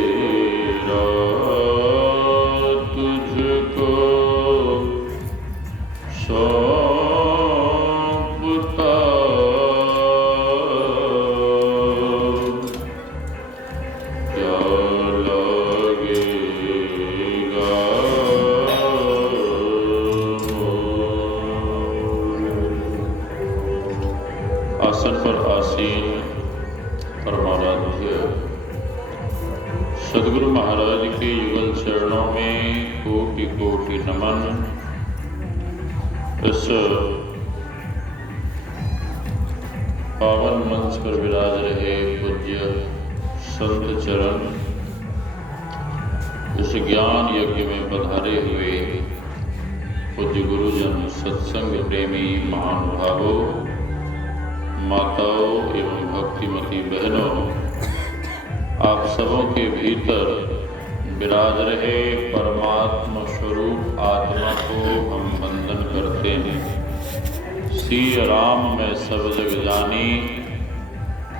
मेरा तुझको सौंपता, क्या लगेगा आसन पर आसीन परमाराध्य सद्गुरु महाराज के युगल चरणों में कोटि कोटि नमन। इस पावन मंच पर विराज रहे पूज्य संत चरण, इस ज्ञान यज्ञ में पधारे हुए पूज्य गुरुजन, सत्संग प्रेमी महानुभावों, माताओं एवं भक्तिमती बहनों, आप सबों के भीतर विराज रहे परमात्मा स्वरूप आत्मा को हम वंदन करते हैं। सिय राम में सब जग जानी,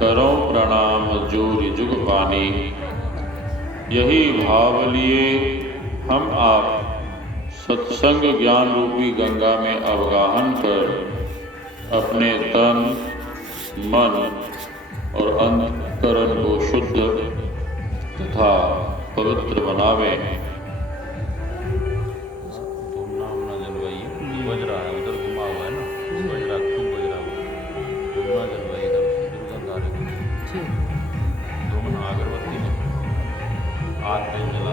करो प्रणाम जोरि जुग पानी। यही भाव लिए हम आप सत्संग ज्ञान रूपी गंगा में अवगाहन कर अपने तन, मन और अंतकरण को शुद्ध तथा पवित्र बनावे। बज रहा है उधर घुमा हुआ है ना, बज रहा खूब बज रहा है, घुमा जलवाई इधर दुर्गंध आ रही है। धूमना अगरबत्ती में आग में जला।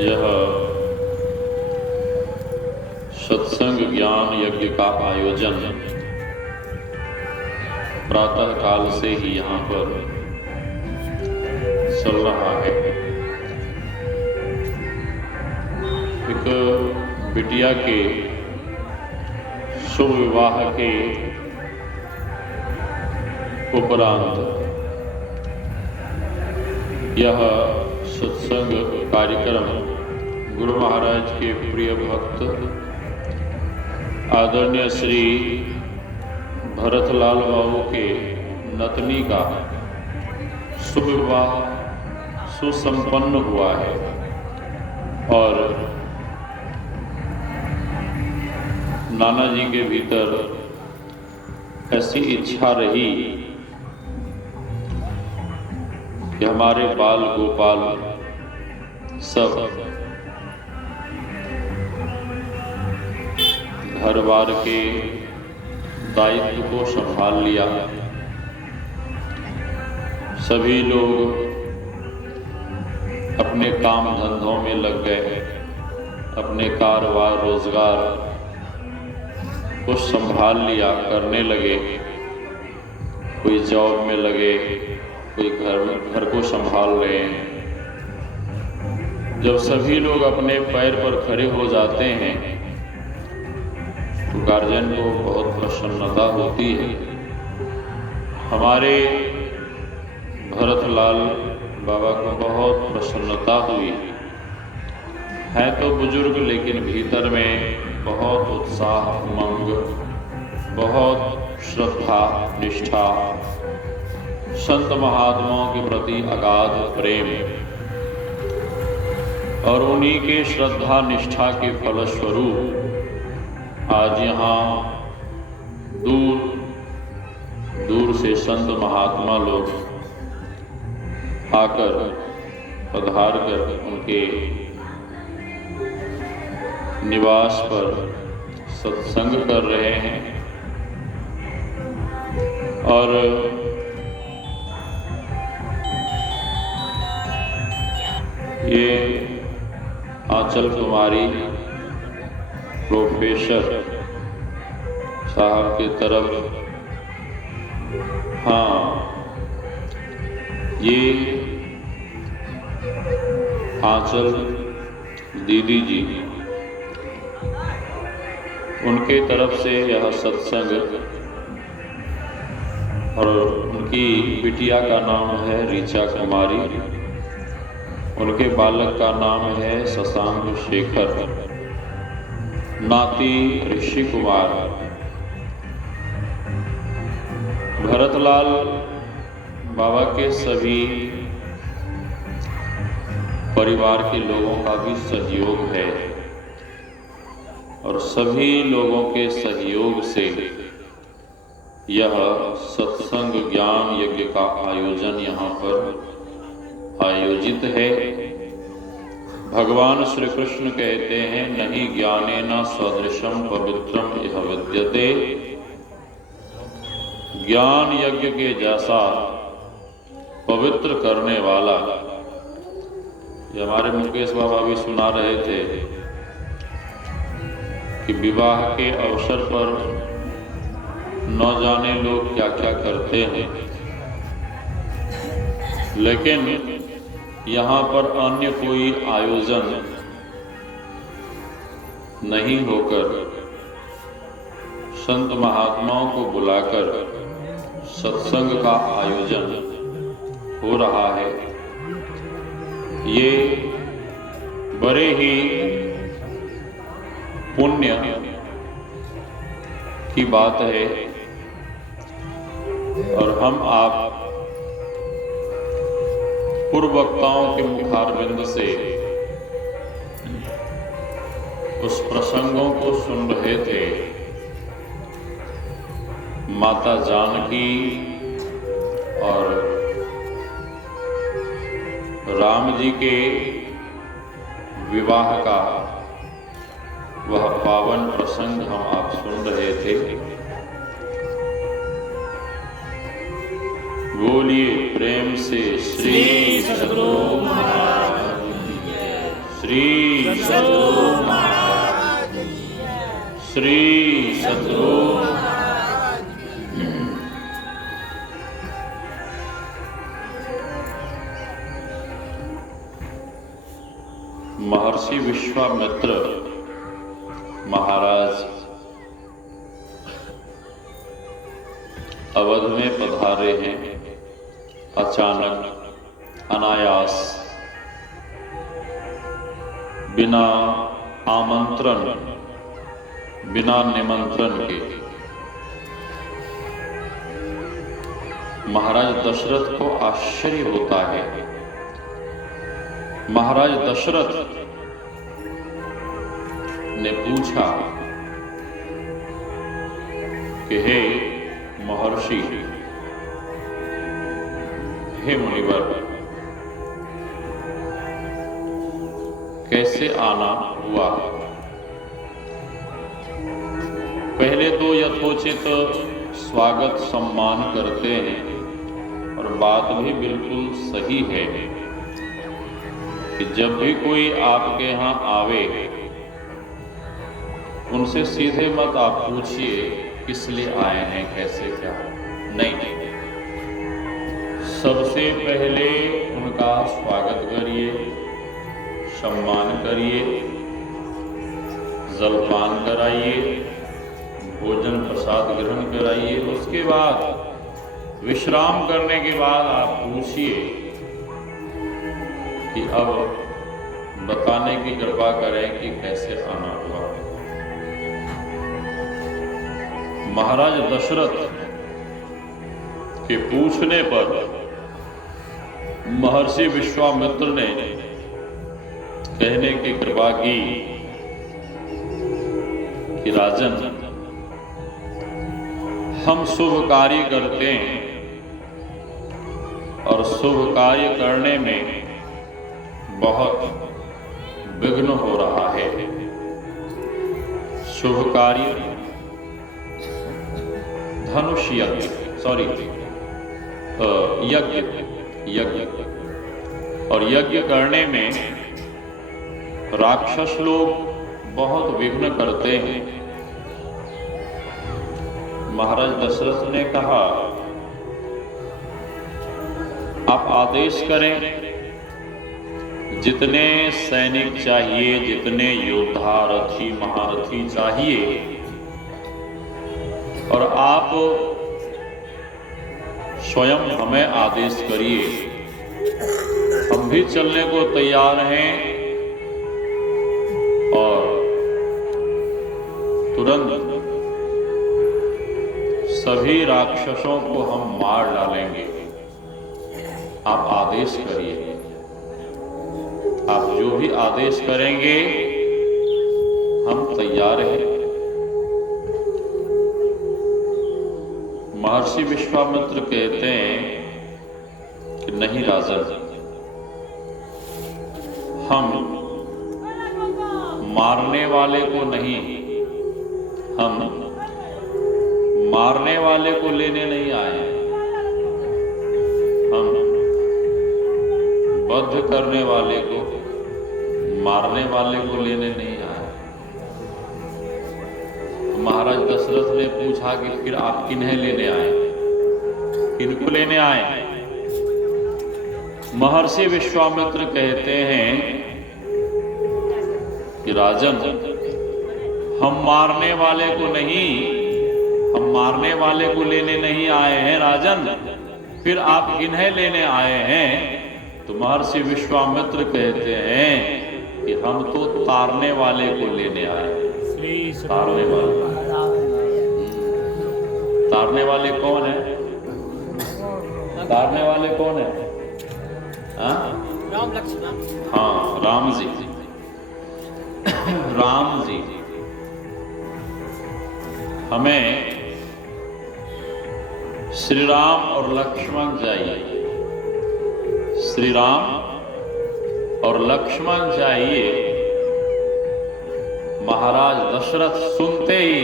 यह सत्संग ज्ञान यज्ञ का आयोजन प्रातः काल से ही यहाँ पर चल रहा है। एक बिटिया के शुभ विवाह के उपरांत यह सत्संग कार्यक्रम गुरु महाराज के प्रिय भक्त आदरणीय श्री भरतलाल बाबू के नतनी का शुभ विवाह सुसंपन्न हुआ है और नाना जी के भीतर ऐसी इच्छा रही कि हमारे बाल गोपाल सब घर बार के दायित्व को संभाल लिया। सभी लोग अपने काम धंधों में लग गए, अपने कारोबार रोजगार को संभाल लिया, करने लगे। कोई जॉब में लगे, कोई घर को संभाल रहे हैं। जब सभी लोग अपने पैर पर खड़े हो जाते हैं तो गार्जियन को बहुत प्रसन्नता होती है। हमारे भरतलाल बाबा को बहुत प्रसन्नता हुई है। तो बुजुर्ग, लेकिन भीतर में बहुत उत्साह, उमंग, बहुत श्रद्धा, निष्ठा, संत महात्माओं के प्रति अगाध प्रेम और उन्हीं के श्रद्धा निष्ठा के फलस्वरूप आज यहाँ दूर दूर से संत महात्मा लोग आकर पधार कर उनके निवास पर सत्संग कर रहे हैं। और ये आंचल कुमारी प्रोफेसर साहब की तरफ, हाँ, ये आंचल दीदी जी, उनके तरफ से यह सत्संग, और उनकी बिटिया का नाम है ऋचा कुमारी, उनके बालक का नाम है शशांक शेखर, नाती ऋषि कुमार, भरतलाल बाबा के सभी परिवार के लोगों का भी सहयोग है और सभी लोगों के सहयोग से यह सत्संग ज्ञान यज्ञ का आयोजन यहाँ पर आयोजित है। भगवान श्री कृष्ण कहते हैं, नहीं ज्ञानेन सदृशम पवित्रम इह विद्यते। ज्ञान यज्ञ के जैसा पवित्र करने वाला, ये हमारे मुकेश बाबा भी सुना रहे थे कि विवाह के अवसर पर न जाने लोग क्या क्या करते हैं, लेकिन यहाँ पर अन्य कोई आयोजन नहीं होकर संत महात्माओं को बुलाकर सत्संग का आयोजन हो रहा है। ये बड़े ही पुण्य की बात है और हम आप पूर्व वक्ताओं के मुखारबिंद से उस प्रसंगों को सुन रहे थे। माता जानकी और राम जी के विवाह का वह पावन प्रसंग हम आप सुन रहे थे। बोलिए प्रेम से श्री सद्गुरु महाराज की जय, श्री सद्गुरु महाराज की जय, श्री सद्गुरु महाराज की जय। महर्षि विश्वामित्र महाराज अवध में पधारे हैं। अचानक अनायास बिना आमंत्रण बिना निमंत्रण के महाराज दशरथ को आश्चर्य होता है। महाराज दशरथ ने पूछा कि हे महर्षि, हे मुनिवर, कैसे आना हुआ? पहले तो यथोचित स्वागत सम्मान करते हैं और बात भी बिल्कुल सही है कि जब भी कोई आपके यहाँ आवे उनसे सीधे मत आप पूछिए किस लिए आए हैं, कैसे क्या। नहीं, सबसे पहले उनका स्वागत करिए, सम्मान करिए, जलपान कराइए, भोजन प्रसाद ग्रहण कराइए। उसके बाद विश्राम करने के बाद आप पूछिए कि अब बताने की कृपा करें कि कैसे आना हुआ। महाराज दशरथ के पूछने पर महर्षि विश्वामित्र ने कहने की कृपा की कि राजन, हम शुभ कार्य करते हैं और शुभ कार्य करने में बहुत विघ्न हो रहा है। शुभ कार्य धनुष यज्ञ, यज्ञ और यज्ञ करने में राक्षस लोग बहुत विघ्न करते हैं। महाराज दशरथ ने कहा, आप आदेश करें, जितने सैनिक चाहिए, जितने योद्धा रथी महारथी चाहिए, और आप स्वयं हमें आदेश करिए, हम भी चलने को तैयार हैं और तुरंत सभी राक्षसों को हम मार डालेंगे, आप आदेश करिए। आप जो भी आदेश करेंगे हम तैयार हैं। महर्षि विश्वामित्र कहते हैं कि नहीं राजन, हम मारने वाले को नहीं, हम मारने वाले को लेने नहीं आए, हम वध करने वाले को, मारने वाले को लेने नहीं आए। महाराज दशरथ ने पूछा कि फिर आप किन्हें लेने आए, किनको लेने आए? महर्षि विश्वामित्र कहते हैं कि राजन, हम मारने वाले को नहीं, हम मारने वाले को लेने नहीं आए हैं राजन, फिर आप किन्हें लेने आए हैं? तो महर्षि विश्वामित्र कहते हैं कि हम तो तारने वाले को लेने आए हैं। तारने वाले, तारने वाले कौन है? तारने वाले कौन है? राम लक्ष्मण। हाँ, राम जी। राम जी हमें श्री राम और लक्ष्मण चाहिए, श्री राम और लक्ष्मण चाहिए। महाराज दशरथ सुनते ही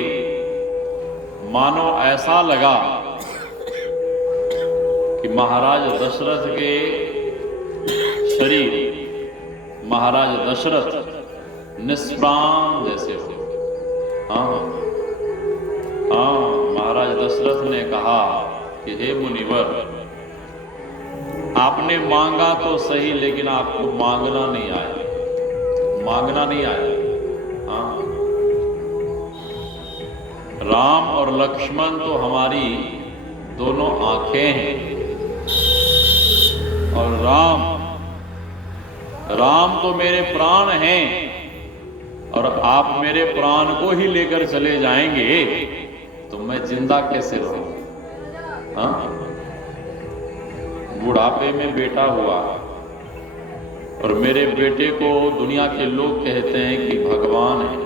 मानो ऐसा लगा कि महाराज दशरथ के शरीर, महाराज दशरथ निष्प्राण जैसे हो। हाँ हाँ, महाराज दशरथ ने कहा कि हे मुनिवर, आपने मांगा तो सही, लेकिन आपको मांगना नहीं आया, मांगना नहीं आया। हाँ, राम और लक्ष्मण तो हमारी दोनों आंखें हैं, और राम तो मेरे प्राण हैं, और आप मेरे प्राण को ही लेकर चले जाएंगे तो मैं जिंदा कैसे रहूं? हाँ, बुढ़ापे में बेटा हुआ और मेरे बेटे को दुनिया के लोग कहते हैं कि भगवान है,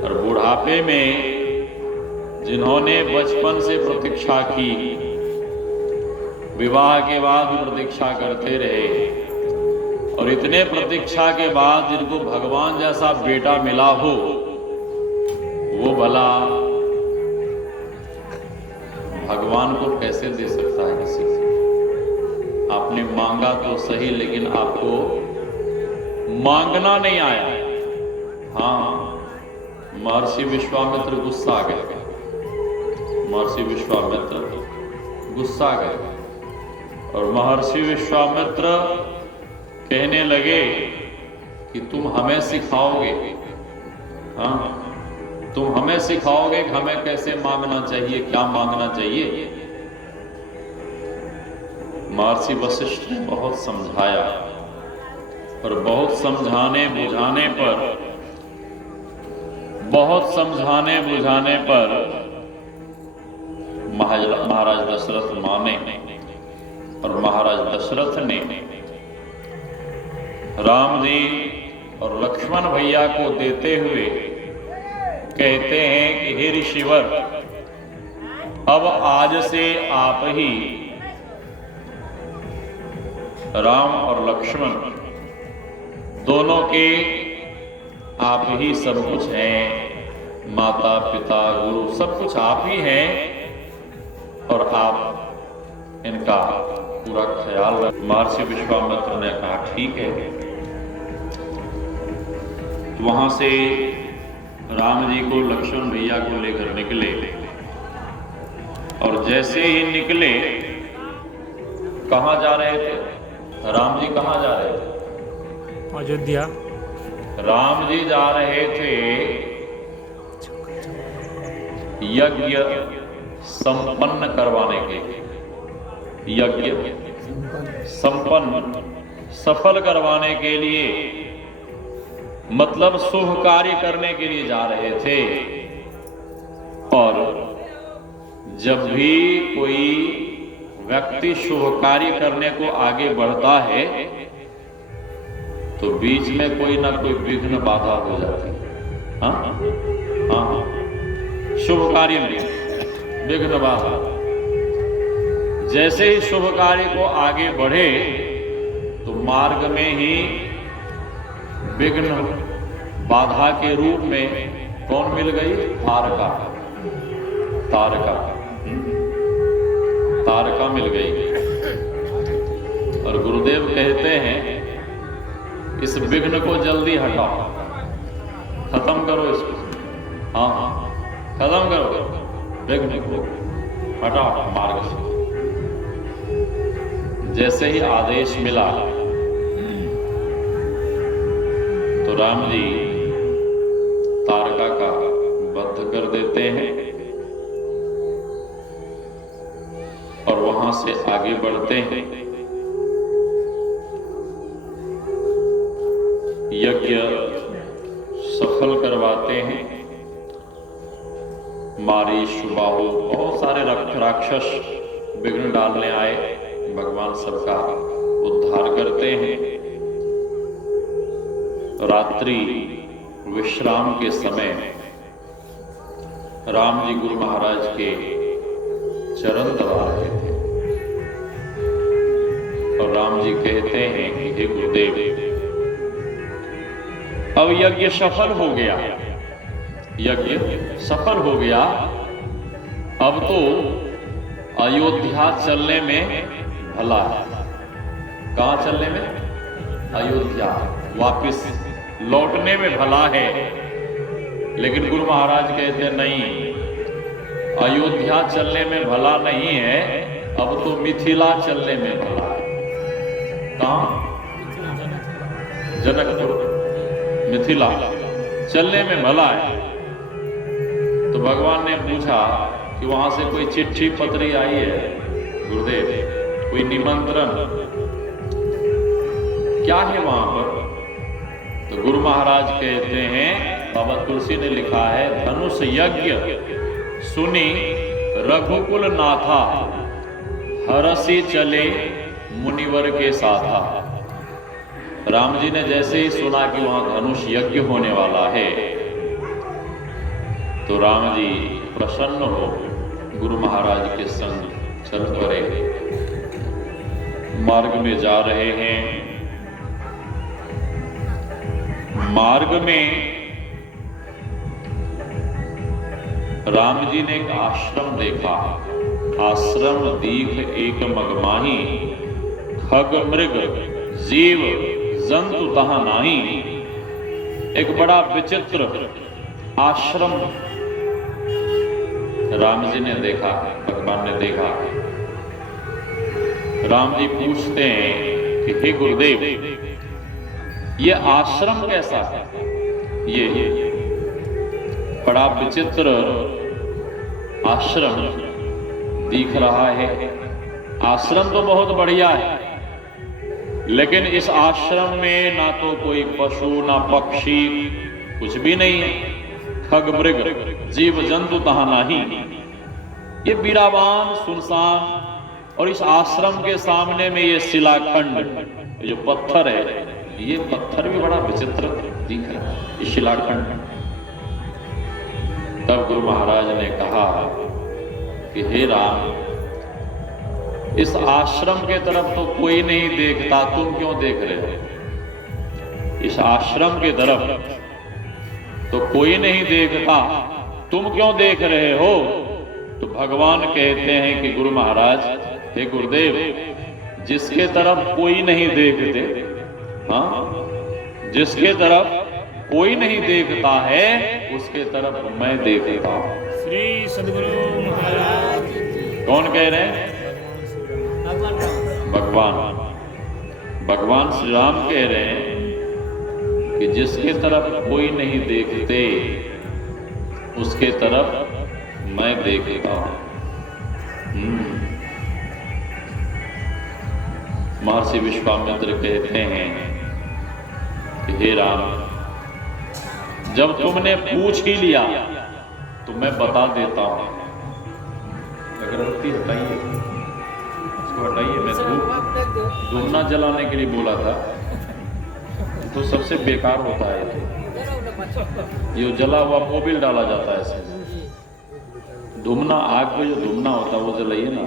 और बुढ़ापे में जिन्होंने बचपन से प्रतीक्षा की, विवाह के बाद भी प्रतीक्षा करते रहे, और इतने प्रतीक्षा के बाद जिनको भगवान जैसा बेटा मिला हो, वो भला भगवान को कैसे दे सकता है किसी को? आपने मांगा तो सही, लेकिन आपको मांगना नहीं आया। हाँ, महर्षि विश्वामित्र गुस्सा गए, महर्षि विश्वामित्र गुस्सा गए, और महर्षि विश्वामित्र कहने लगे कि तुम हमें सिखाओगे, हाँ, तुम हमें सिखाओगे कि हमें कैसे मांगना चाहिए, क्या मांगना चाहिए। महर्षि वशिष्ठ ने बहुत समझाया, और बहुत समझाने बुझाने पर, बहुत समझाने बुझाने पर महाराज दशरथ माने, और महाराज दशरथ ने राम जी और लक्ष्मण भैया को देते हुए कहते हैं कि हे ऋषिवर, अब आज से आप ही राम और लक्ष्मण दोनों के आप ही सब कुछ हैं, माता पिता गुरु सब कुछ आप ही हैं, और आप इनका पूरा ख्याल रख। महर्षि विश्वामित्र ने कहा ठीक है। तो वहां से राम जी को लक्ष्मण भैया को लेकर निकले, और जैसे ही निकले, कहां जा रहे थे राम जी? कहां जा रहे थे? अयोध्या। राम जी जा रहे थे यज्ञ संपन्न करवाने के, यज्ञ संपन्न सफल करवाने के लिए, मतलब शुभ कार्य करने के लिए जा रहे थे। और जब भी कोई व्यक्ति शुभ कार्य करने को आगे बढ़ता है तो बीच में कोई ना कोई विघ्न बाधा हो जाती है। हाँ हाँ, शुभ कार्य में विघ्न बाधा। जैसे ही शुभ कार्य को आगे बढ़े तो मार्ग में ही विघ्न बाधा के रूप में कौन मिल गई? तारका। तारका तारका मिल गई। और गुरुदेव कहते हैं इस विघ्न को जल्दी हटाओ, खत्म करो इसको। हाँ, खत्म करो विघ्न को, हटाओ मार्ग से। जैसे ही आदेश मिला तो राम जी तारका का वध कर देते हैं और वहां से आगे बढ़ते हैं। यज्ञ सफल करवाते हैं। मारीच, बाहु, बहुत सारे राक्षस विघ्न डालने आए, भगवान सबका उद्धार करते हैं। रात्रि विश्राम के समय राम जी गुरु महाराज के चरण दबा रहे थे और राम जी कहते हैं कि हे गुरुदेव, अब यज्ञ सफल हो गया, यज्ञ सफल हो गया। अब तो अयोध्या चलने में भला है। कहां चलने में? अयोध्या वापिस लौटने में भला है। लेकिन गुरु महाराज कहते नहीं, अयोध्या चलने में भला नहीं है, अब तो मिथिला चलने में भला है। कहां? जनकपुर, मिथिला चलने में भला है। तो भगवान ने पूछा कि वहां से कोई चिट्ठी पत्री आई है गुरुदेव, कोई निमंत्रण क्या है वहां पर? तो गुरु महाराज कहते हैं, बाबा तुलसी ने लिखा है, धनुष यज्ञ सुनी रघुकुल नाथा, हरसी चले मुनिवर के साथा। राम जी ने जैसे ही सुना कि वहां धनुष यज्ञ होने वाला है तो राम जी प्रसन्न हो गुरु महाराज के संग चल पड़े। मार्ग में जा रहे हैं। मार्ग में राम जी ने एक आश्रम देखा। आश्रम दीख एक मगमाही, खग मृग जीव जंतु तहां नाही। एक बड़ा विचित्र आश्रम राम जी ने देखा, भगवान ने देखा। राम जी पूछते हैं कि हे गुरुदेव, ये आश्रम कैसा है? ये बड़ा विचित्र आश्रम दिख रहा है। आश्रम तो बहुत बढ़िया है, लेकिन इस आश्रम में ना तो कोई पशु ना पक्षी, कुछ भी नहीं है। खग मृग जीव जंतु तहां नाही। ये बीरावान सुनसान, और इस आश्रम के सामने में ये शिलाखंड, जो पत्थर है, ये पत्थर भी बड़ा विचित्र दिख रहा है, ये शिलाखंड। तब गुरु महाराज ने कहा कि हे राम, इस आश्रम के तरफ तो कोई नहीं देखता, तुम क्यों देख रहे हो? इस आश्रम के तरफ तो कोई नहीं देखता, तुम क्यों देख रहे हो? तो भगवान कहते हैं कि गुरु महाराज, हे गुरुदेव, जिसके तरफ कोई नहीं देखते, हाँ, जिसके तरफ कोई नहीं देखता है, उसके तरफ मैं देखता हूं। श्री सद्गुरु महाराज। कौन कह रहे हैं? भगवान। भगवान श्री राम कह रहे हैं कि जिसके तरफ कोई नहीं देखते, उसके तरफ मैं देखता हूं। महर्षि विश्वामित्र कहते हैं कि हे राम, जब तुमने पूछ ही लिया तो मैं बता देता हूं। अगरबत्ती हटाइए, इसको हटाइए। मैं धूमना जलाने के लिए बोला था, तो सबसे बेकार होता है ये जला हुआ मोबिल डाला जाता है इसमें। धूमना, आग पे जो धूमना होता है वो जलाइए ना।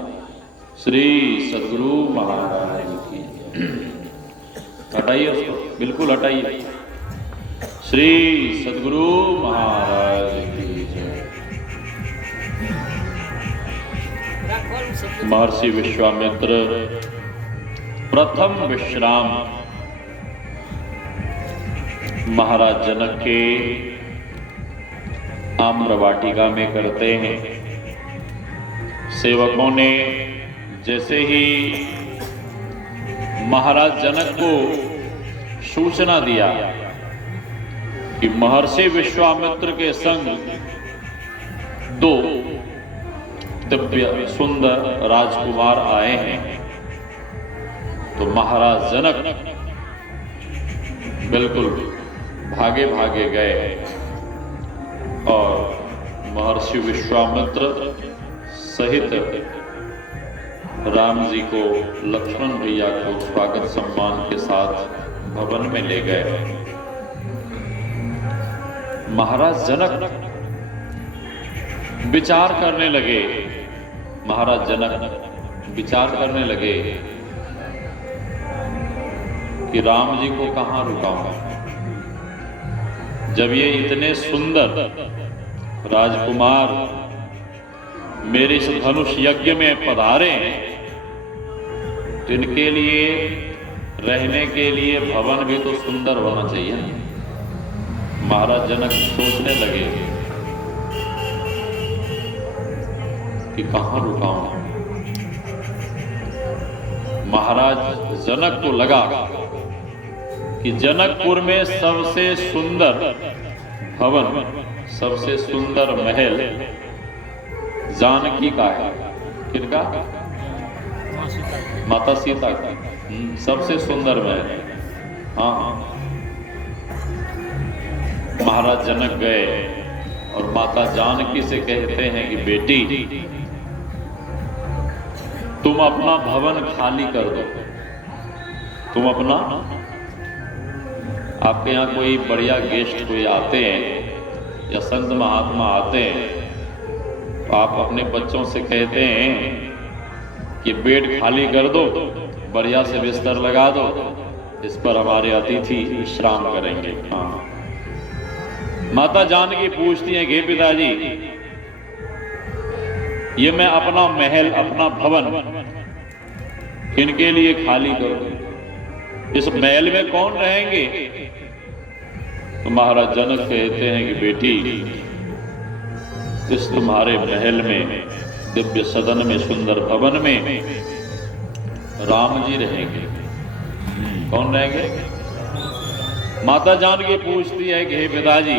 श्री सद्गुरु महाराज की हटाइए उसको, बिल्कुल हटाइए। श्री सद्गुरु महाराज की जय। महर्षि विश्वामित्र प्रथम विश्राम महाराज जनक के आम्र वाटिका में करते हैं। सेवकों ने जैसे ही महाराज जनक को सूचना दिया कि महर्षि विश्वामित्र के संग 2 दिव्य सुंदर राजकुमार आए हैं, तो महाराज जनक बिल्कुल भागे भागे गए और महर्षि विश्वामित्र सहित राम जी को लक्ष्मण भैया को स्वागत सम्मान के साथ भवन में ले गए। महाराज जनक विचार करने लगे, महाराज जनक विचार करने लगे कि राम जी को कहां रुकाऊंगा, जब ये इतने सुंदर राजकुमार मेरे इस धनुष यज्ञ में पधारे हैं, तो इनके लिए रहने के लिए भवन भी तो सुंदर होना चाहिए ना। महाराज जनक सोचने लगे कि कहां रुकाऊं। महाराज जनक को लगा कि जनकपुर में सबसे सुंदर भवन, सबसे सुंदर महल जानकी का है। किनका? माता सीता का। सबसे सुंदर महल। हाँ, महाराज जनक गए और माता जानकी से कहते हैं कि बेटी तुम अपना भवन खाली कर दो। तुम अपना, आपके यहाँ कोई बढ़िया गेस्ट कोई आते हैं या संत महात्मा आते हैं, तो आप अपने बच्चों से कहते हैं कि बेड खाली कर दो, बढ़िया से बिस्तर लगा दो, इस पर हमारे अतिथि विश्राम करेंगे। हाँ, माता जानकी पूछती हैं कि पिताजी ये मैं अपना महल, अपना भवन इनके लिए खाली करूं, इस महल में कौन रहेंगे? तो महाराज जनक कहते हैं कि बेटी इस तुम्हारे महल में, दिव्य सदन में, सुंदर भवन में राम जी रहेंगे। कौन रहेंगे? माता जानकी पूछती है कि हे पिताजी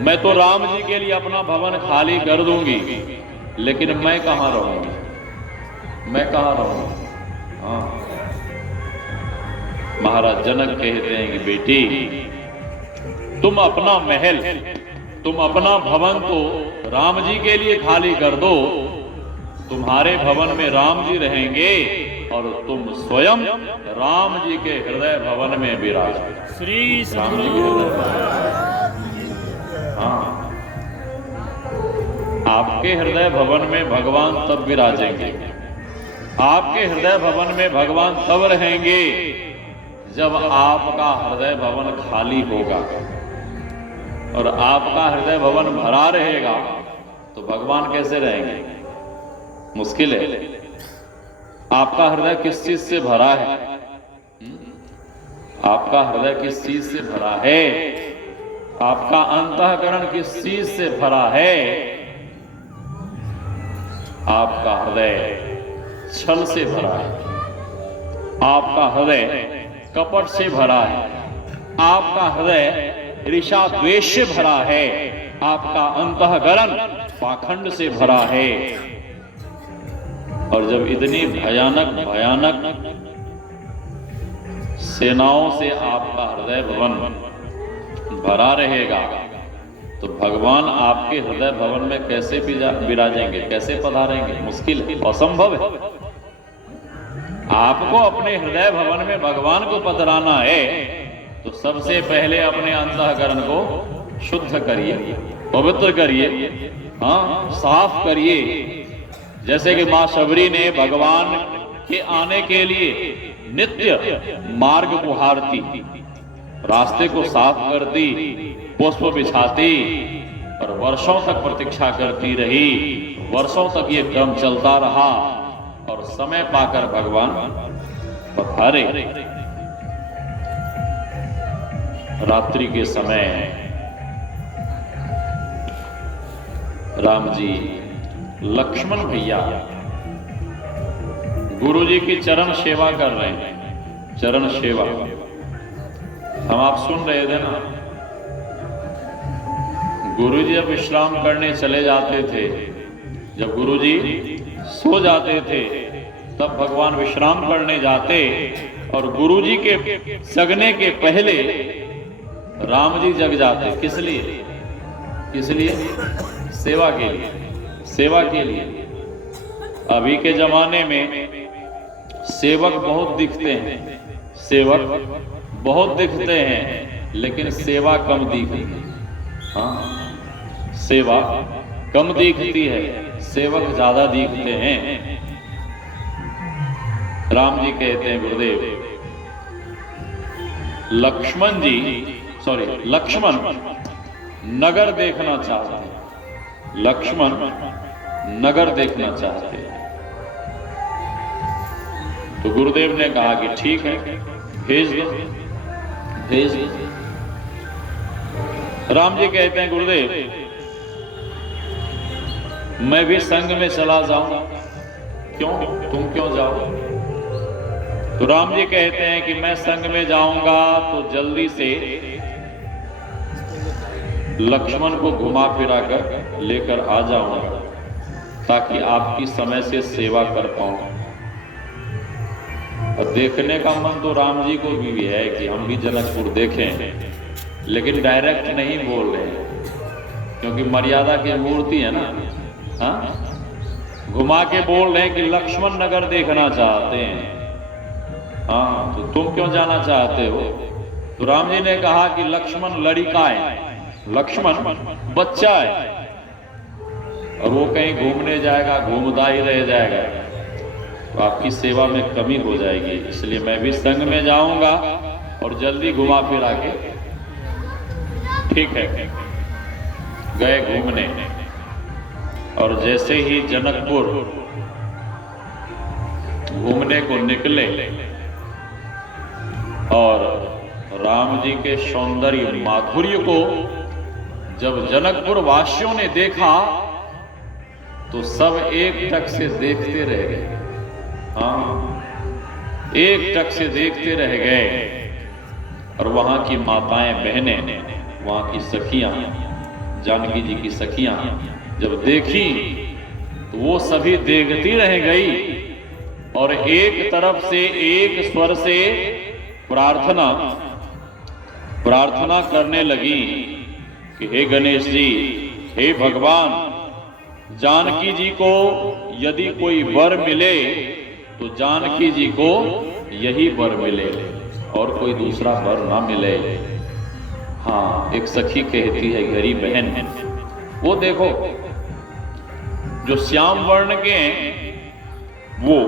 मैं तो राम जी के लिए अपना भवन खाली कर दूंगी, लेकिन मैं कहां रहूंगी? मैं कहां रहूंगी? हाँ, महाराज जनक कहते हैं कि बेटी तुम अपना महल, तुम अपना भवन तो राम जी के लिए खाली कर दो, तुम्हारे भवन में राम जी रहेंगे और तुम स्वयं राम जी के हृदय भवन में विराज। श्री राम जी के हृदय, हाँ, आपके हृदय भवन में भगवान तब विराजेंगे, आपके हृदय भवन में भगवान तब रहेंगे जब आपका हृदय भवन खाली होगा, और आपका हृदय भवन भरा रहेगा तो भगवान कैसे रहेंगे? मुश्किल है। आपका हृदय किस चीज से भरा है? आपका हृदय किस चीज से भरा है? आपका अंतःकरण किस चीज से भरा है? आपका हृदय छल से भरा है, आपका हृदय कपट से भरा है, आपका हृदय ईर्ष्या द्वेष से भरा है, आपका अंतःकरण पाखंड से भरा है। और जब इतनी भयानक भयानक सेनाओं से आपका हृदय भवन भरा रहेगा तो भगवान आपके हृदय भवन में कैसे विराजेंगे, कैसे पधारेंगे? मुश्किल है, असंभव है। आपको अपने हृदय भवन में भगवान को पधराना है तो सबसे पहले अपने अंतःकरण को शुद्ध करिए, पवित्र करिए, हाँ, साफ करिए। जैसे कि मां शबरी ने भगवान के आने के लिए नित्य मार्ग बुहारती, रास्ते को साफ करती, पुष्प बिछाती और वर्षों तक प्रतीक्षा करती रही। वर्षों तक ये क्रम चलता रहा और समय पाकर भगवान पधारे। रात्रि के समय राम जी, लक्ष्मण भैया गुरु जी की चरण सेवा कर रहे हैं। चरण सेवा हम आप सुन रहे थे ना। गुरु जी जब विश्राम करने चले जाते थे, जब गुरु जी सो जाते थे, तब भगवान विश्राम करने जाते और गुरु जी के जगने के पहले राम जी जग जाते। किस लिए? किस लिए? सेवा के लिए, सेवा के लिए। अभी के जमाने में सेवक बहुत दिखते हैं, सेवक बहुत दिखते हैं, लेकिन सेवा कम दिखती है। हाँ, सेवा कम दिखती है, सेवक ज्यादा दिखते हैं। राम जी कहते हैं, गुरुदेव लक्ष्मण नगर देखना चाहते हैं। लक्ष्मण नगर देखना चाहते हैं। तो गुरुदेव ने कहा कि ठीक है, भेज दो, भेज दो। राम जी कहते हैं, गुरुदेव मैं भी संग में चला जाऊं। क्यों? तुम क्यों जाओ? तो राम जी कहते हैं कि मैं संग में जाऊंगा तो जल्दी से लक्ष्मण को घुमा फिरा कर लेकर आ जाऊंगा, ताकि आपकी समय से सेवा कर पाऊं। और देखने का मन तो राम जी को भी है कि हम भी जनकपुर देखें, लेकिन डायरेक्ट नहीं बोल रहे हैं, क्योंकि मर्यादा की मूर्ति है ना। हाँ, घुमा के बोल रहे हैं कि लक्ष्मण नगर देखना चाहते हैं। हाँ, तो तुम क्यों जाना चाहते हो? तो राम जी ने कहा कि लक्ष्मण लड़का है, लक्ष्मण बच्चा है, और वो कहीं घूमने जाएगा, घूमता ही रह जाएगा, तो आपकी सेवा में कमी हो जाएगी। इसलिए मैं भी संग में जाऊंगा और जल्दी घुमा फिरा के, ठीक है, गए घूमने। और जैसे ही जनकपुर घूमने को निकले और राम जी के सौंदर्य माधुर्य को जब जनकपुर वासियों ने देखा तो सब एक टक से देखते रह गए। हाँ, एक टक से देखते रह गए। और वहां की माताएं, बहनें, वहां की सखियां, जानकी जी की सखियां जब देखी तो वो सभी देखती रह गई और एक तरफ से एक स्वर से प्रार्थना करने लगी कि हे गणेश जी, हे भगवान, जानकी जी को यदि कोई वर मिले तो जानकी जी को यही वर मिले और कोई दूसरा वर ना मिले। हाँ, एक सखी कहती है, गरीब बहन, वो देखो जो श्याम वर्ण के वो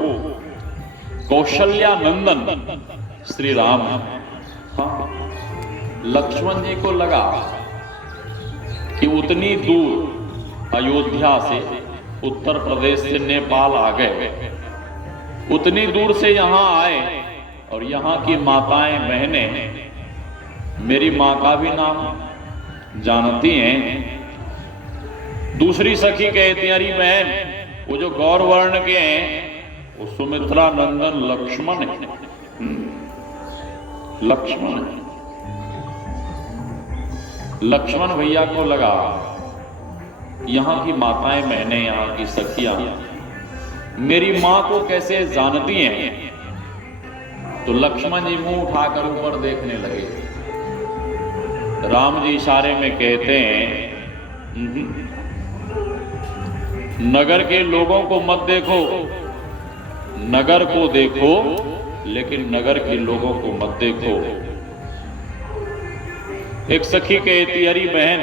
कौशल्या नंदन श्री राम। हाँ, लक्ष्मण जी को लगा कि उतनी दूर अयोध्या से, उत्तर प्रदेश से नेपाल आ गए, उतनी दूर से यहां आए और यहां की माताएं, बहनें मेरी मां का भी नाम जानती हैं। दूसरी सखी कहती, अरे बहन, वो जो गौर वर्ण के हैं वो सुमित्रा नंदन लक्ष्मण है, लक्ष्मण है। लक्ष्मण भैया को लगा यहां की माताएं, बहनें, यहां की सखियां मेरी मां को कैसे जानती हैं। तो लक्ष्मण जी मुंह उठाकर ऊपर देखने लगे। राम जी इशारे में कहते हैं नगर के लोगों को मत देखो, नगर को देखो, लेकिन नगर के लोगों को मत देखो। एक सखी कहती, अरे बहन,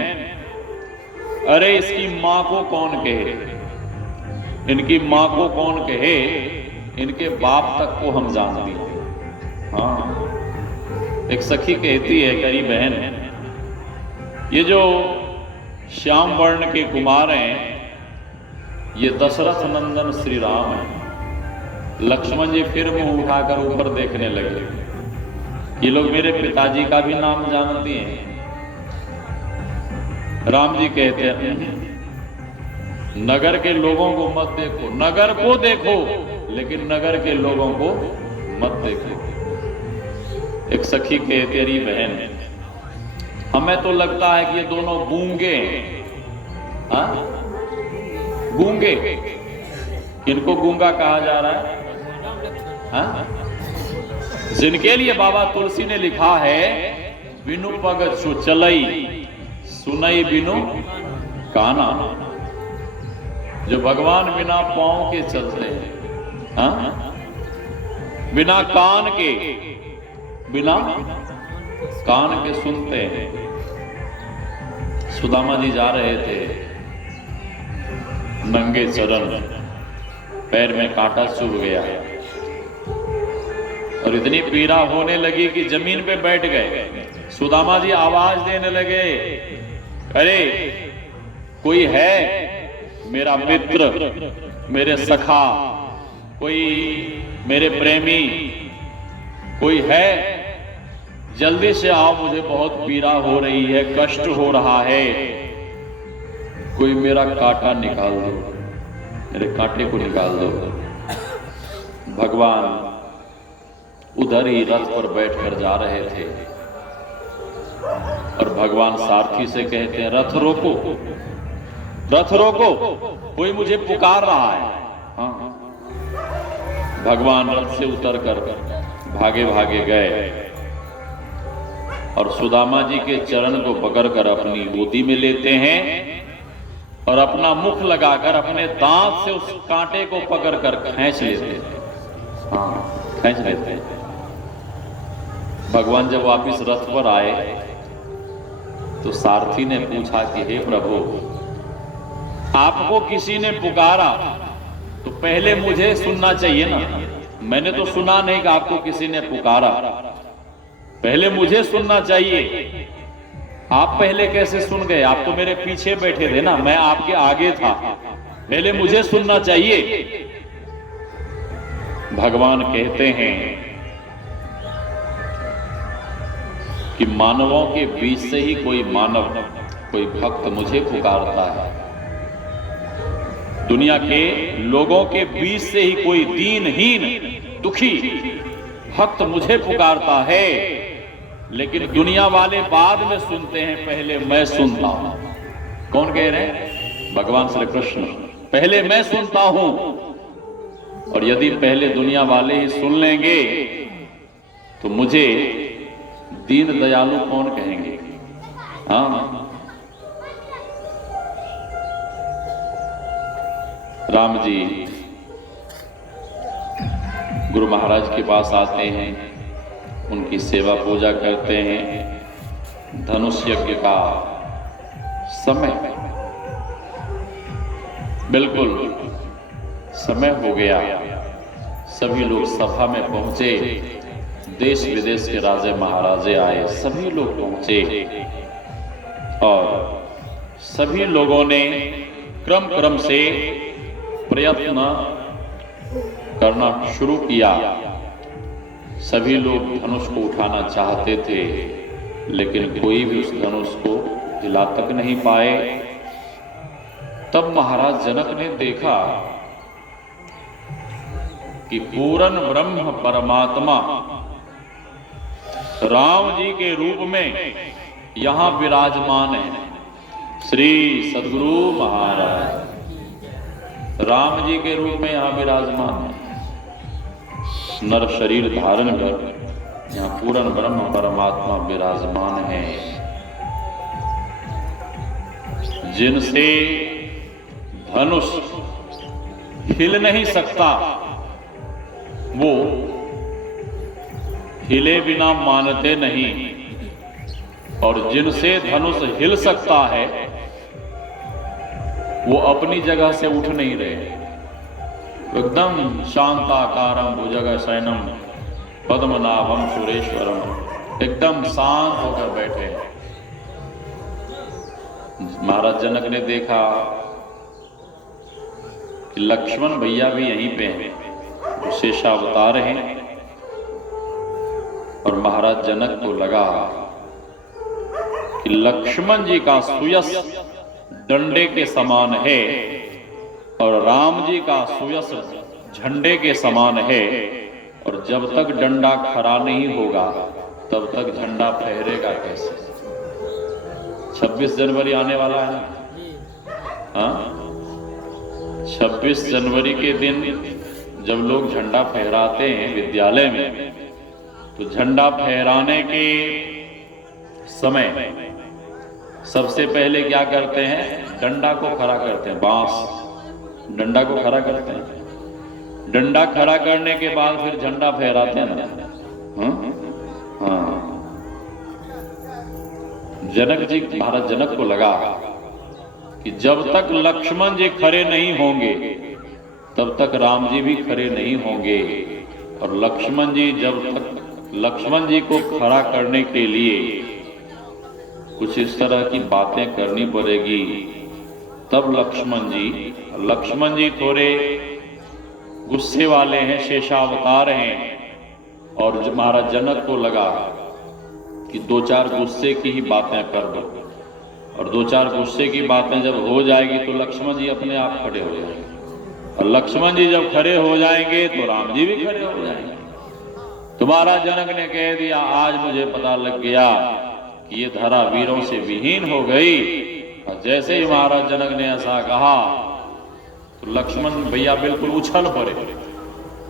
अरे इसकी मां को कौन कहे, इनकी मां को कौन कहे, इनके बाप तक को हम जानती हैं। हाँ, एक सखी कहती है, अरे बहन, ये जो श्याम वर्ण के कुमार हैं, ये दशरथ नंदन श्री राम है। लक्ष्मण जी फिर मुंह उठाकर ऊपर देखने लगे, ये लोग मेरे पिताजी का भी नाम जानती हैं। राम जी कहते हैं, नगर के लोगों को मत देखो, नगर को देखो, लेकिन नगर के लोगों को मत देखो। एक सखी कहती, अरे बहन, हमें तो लगता है कि ये दोनों गूंगे हैं। हाँ, गूंगे, इनको गूंगा कहा जा रहा है। हाँ? जिनके लिए बाबा तुलसी ने लिखा है, बिनु पग छु चलई सुनई बिनु काना, जो भगवान बिना पांव के चलते हैं, हाँ? बिना कान के, बिना कान के सुनते हैं। सुदामा जी जा रहे थे, नंगे चरण, पैर में कांटा चुभ गया और इतनी पीड़ा होने लगी कि जमीन पे बैठ गए। सुदामा जी आवाज देने लगे, अरे कोई है मेरा मित्र, मेरे सखा, कोई मेरे प्रेमी, कोई है, जल्दी से आओ, मुझे बहुत पीड़ा हो रही है, कष्ट हो रहा है, कोई मेरा कांटा निकाल दो, मेरे कांटे को निकाल दो। भगवान उधर ही रथ पर बैठकर जा रहे थे और भगवान सारथी से कहते हैं, रथ रोको, रथ रोको, कोई मुझे पुकार रहा है। हाँ, भगवान रथ से उतरकर भागे भागे गए और सुदामा जी के चरण को पकड़कर अपनी गोदी में लेते हैं और अपना मुख लगाकर अपने दांत से उस कांटे को पकड़कर खींच लेते हैं। हाँ, खींच लेते हैं। भगवान जब वापिस रथ पर आए तो सारथी ने पूछा कि हे प्रभु, आपको किसी ने पुकारा तो पहले मुझे सुनना चाहिए ना, मैंने तो सुना नहीं कि आपको किसी ने पुकारा, पहले मुझे सुनना चाहिए। आप पहले कैसे सुन गए, आप तो मेरे पीछे बैठे थे ना, मैं आपके आगे था, पहले मुझे सुनना चाहिए। भगवान कहते हैं कि मानवों के बीच से ही कोई मानव, कोई भक्त मुझे पुकारता है, दुनिया के लोगों के बीच से ही कोई दीनहीन दुखी भक्त मुझे पुकारता है, लेकिन दुनिया वाले बाद में सुनते हैं, पहले मैं सुनता हूं। कौन कह रहे हैं? भगवान श्री कृष्ण, पहले मैं सुनता हूं। और यदि पहले दुनिया वाले ही सुन लेंगे तो मुझे दीन दयालु कौन कहेंगे? हाँ, राम जी गुरु महाराज के पास आते हैं, उनकी सेवा पूजा करते हैं। धनुष यज्ञ का समय, बिल्कुल समय हो गया, सभी लोग सभा में पहुंचे, देश विदेश के राजे महाराजे आए, सभी लोग पहुंचे और सभी लोगों ने क्रम क्रम से प्रयत्न करना शुरू किया। सभी लोग धनुष को उठाना चाहते थे, लेकिन कोई भी उस धनुष को हिला तक नहीं पाए। तब महाराज जनक ने देखा कि पूर्ण ब्रह्म परमात्मा राम जी के रूप में यहां विराजमान है। श्री सद्गुरु महाराज राम जी के रूप में यहां विराजमान है, नर शरीर धारण कर यहाँ पूर्ण ब्रह्म परमात्मा विराजमान है। जिनसे धनुष हिल नहीं सकता, वो हिले बिना मानते नहीं, और जिनसे धनुष हिल सकता है वो अपनी जगह से उठ नहीं रहे। एकदम शांताकारम भुजग शयनम पद्मनाभम सुरेश्वरम, एकदम शांत होकर बैठे हैं। महाराज जनक ने देखा कि लक्ष्मण भैया भी यहीं पे हैं, वो शेषावतार हैं, और महाराज जनक को लगा कि लक्ष्मण जी का सुयस डंडे के समान है और राम जी का सुयस झंडे के समान है, और जब तक डंडा खड़ा नहीं होगा तब तक झंडा फहरेगा कैसे। 26 जनवरी आने वाला है ना, हाँ, 26 जनवरी के दिन जब लोग झंडा फहराते हैं विद्यालय में, तो झंडा फहराने के समय सबसे पहले क्या करते हैं, डंडा को खड़ा करते हैं, बांस डंडा को खड़ा करते हैं। डंडा खड़ा करने के बाद फिर झंडा फहराते हैं ना। हाँ, जनक जी, महाराज जनक को लगा कि जब तक लक्ष्मण जी खड़े नहीं होंगे तब तक राम जी भी खड़े नहीं होंगे, और लक्ष्मण जी को खड़ा करने के लिए कुछ इस तरह की बातें करनी पड़ेगी, तब लक्ष्मण जी थोड़े गुस्से वाले हैं, शेषावतार हैं, और महाराज जनक को लगा कि 2-4 गुस्से की ही बातें कर दो, और 2-4 गुस्से की बातें जब हो जाएगी तो लक्ष्मण जी अपने आप खड़े हो जाएंगे, और लक्ष्मण जी जब खड़े हो जाएंगे तो राम जी भी खड़े हो जाएंगे। तो महाराज जनक ने कह दिया, आज मुझे पता लग गया कि ये धरा वीरों से विहीन हो गई। और जैसे ही महाराज जनक ने ऐसा कहा तो लक्ष्मण भैया बिल्कुल उछल पड़े।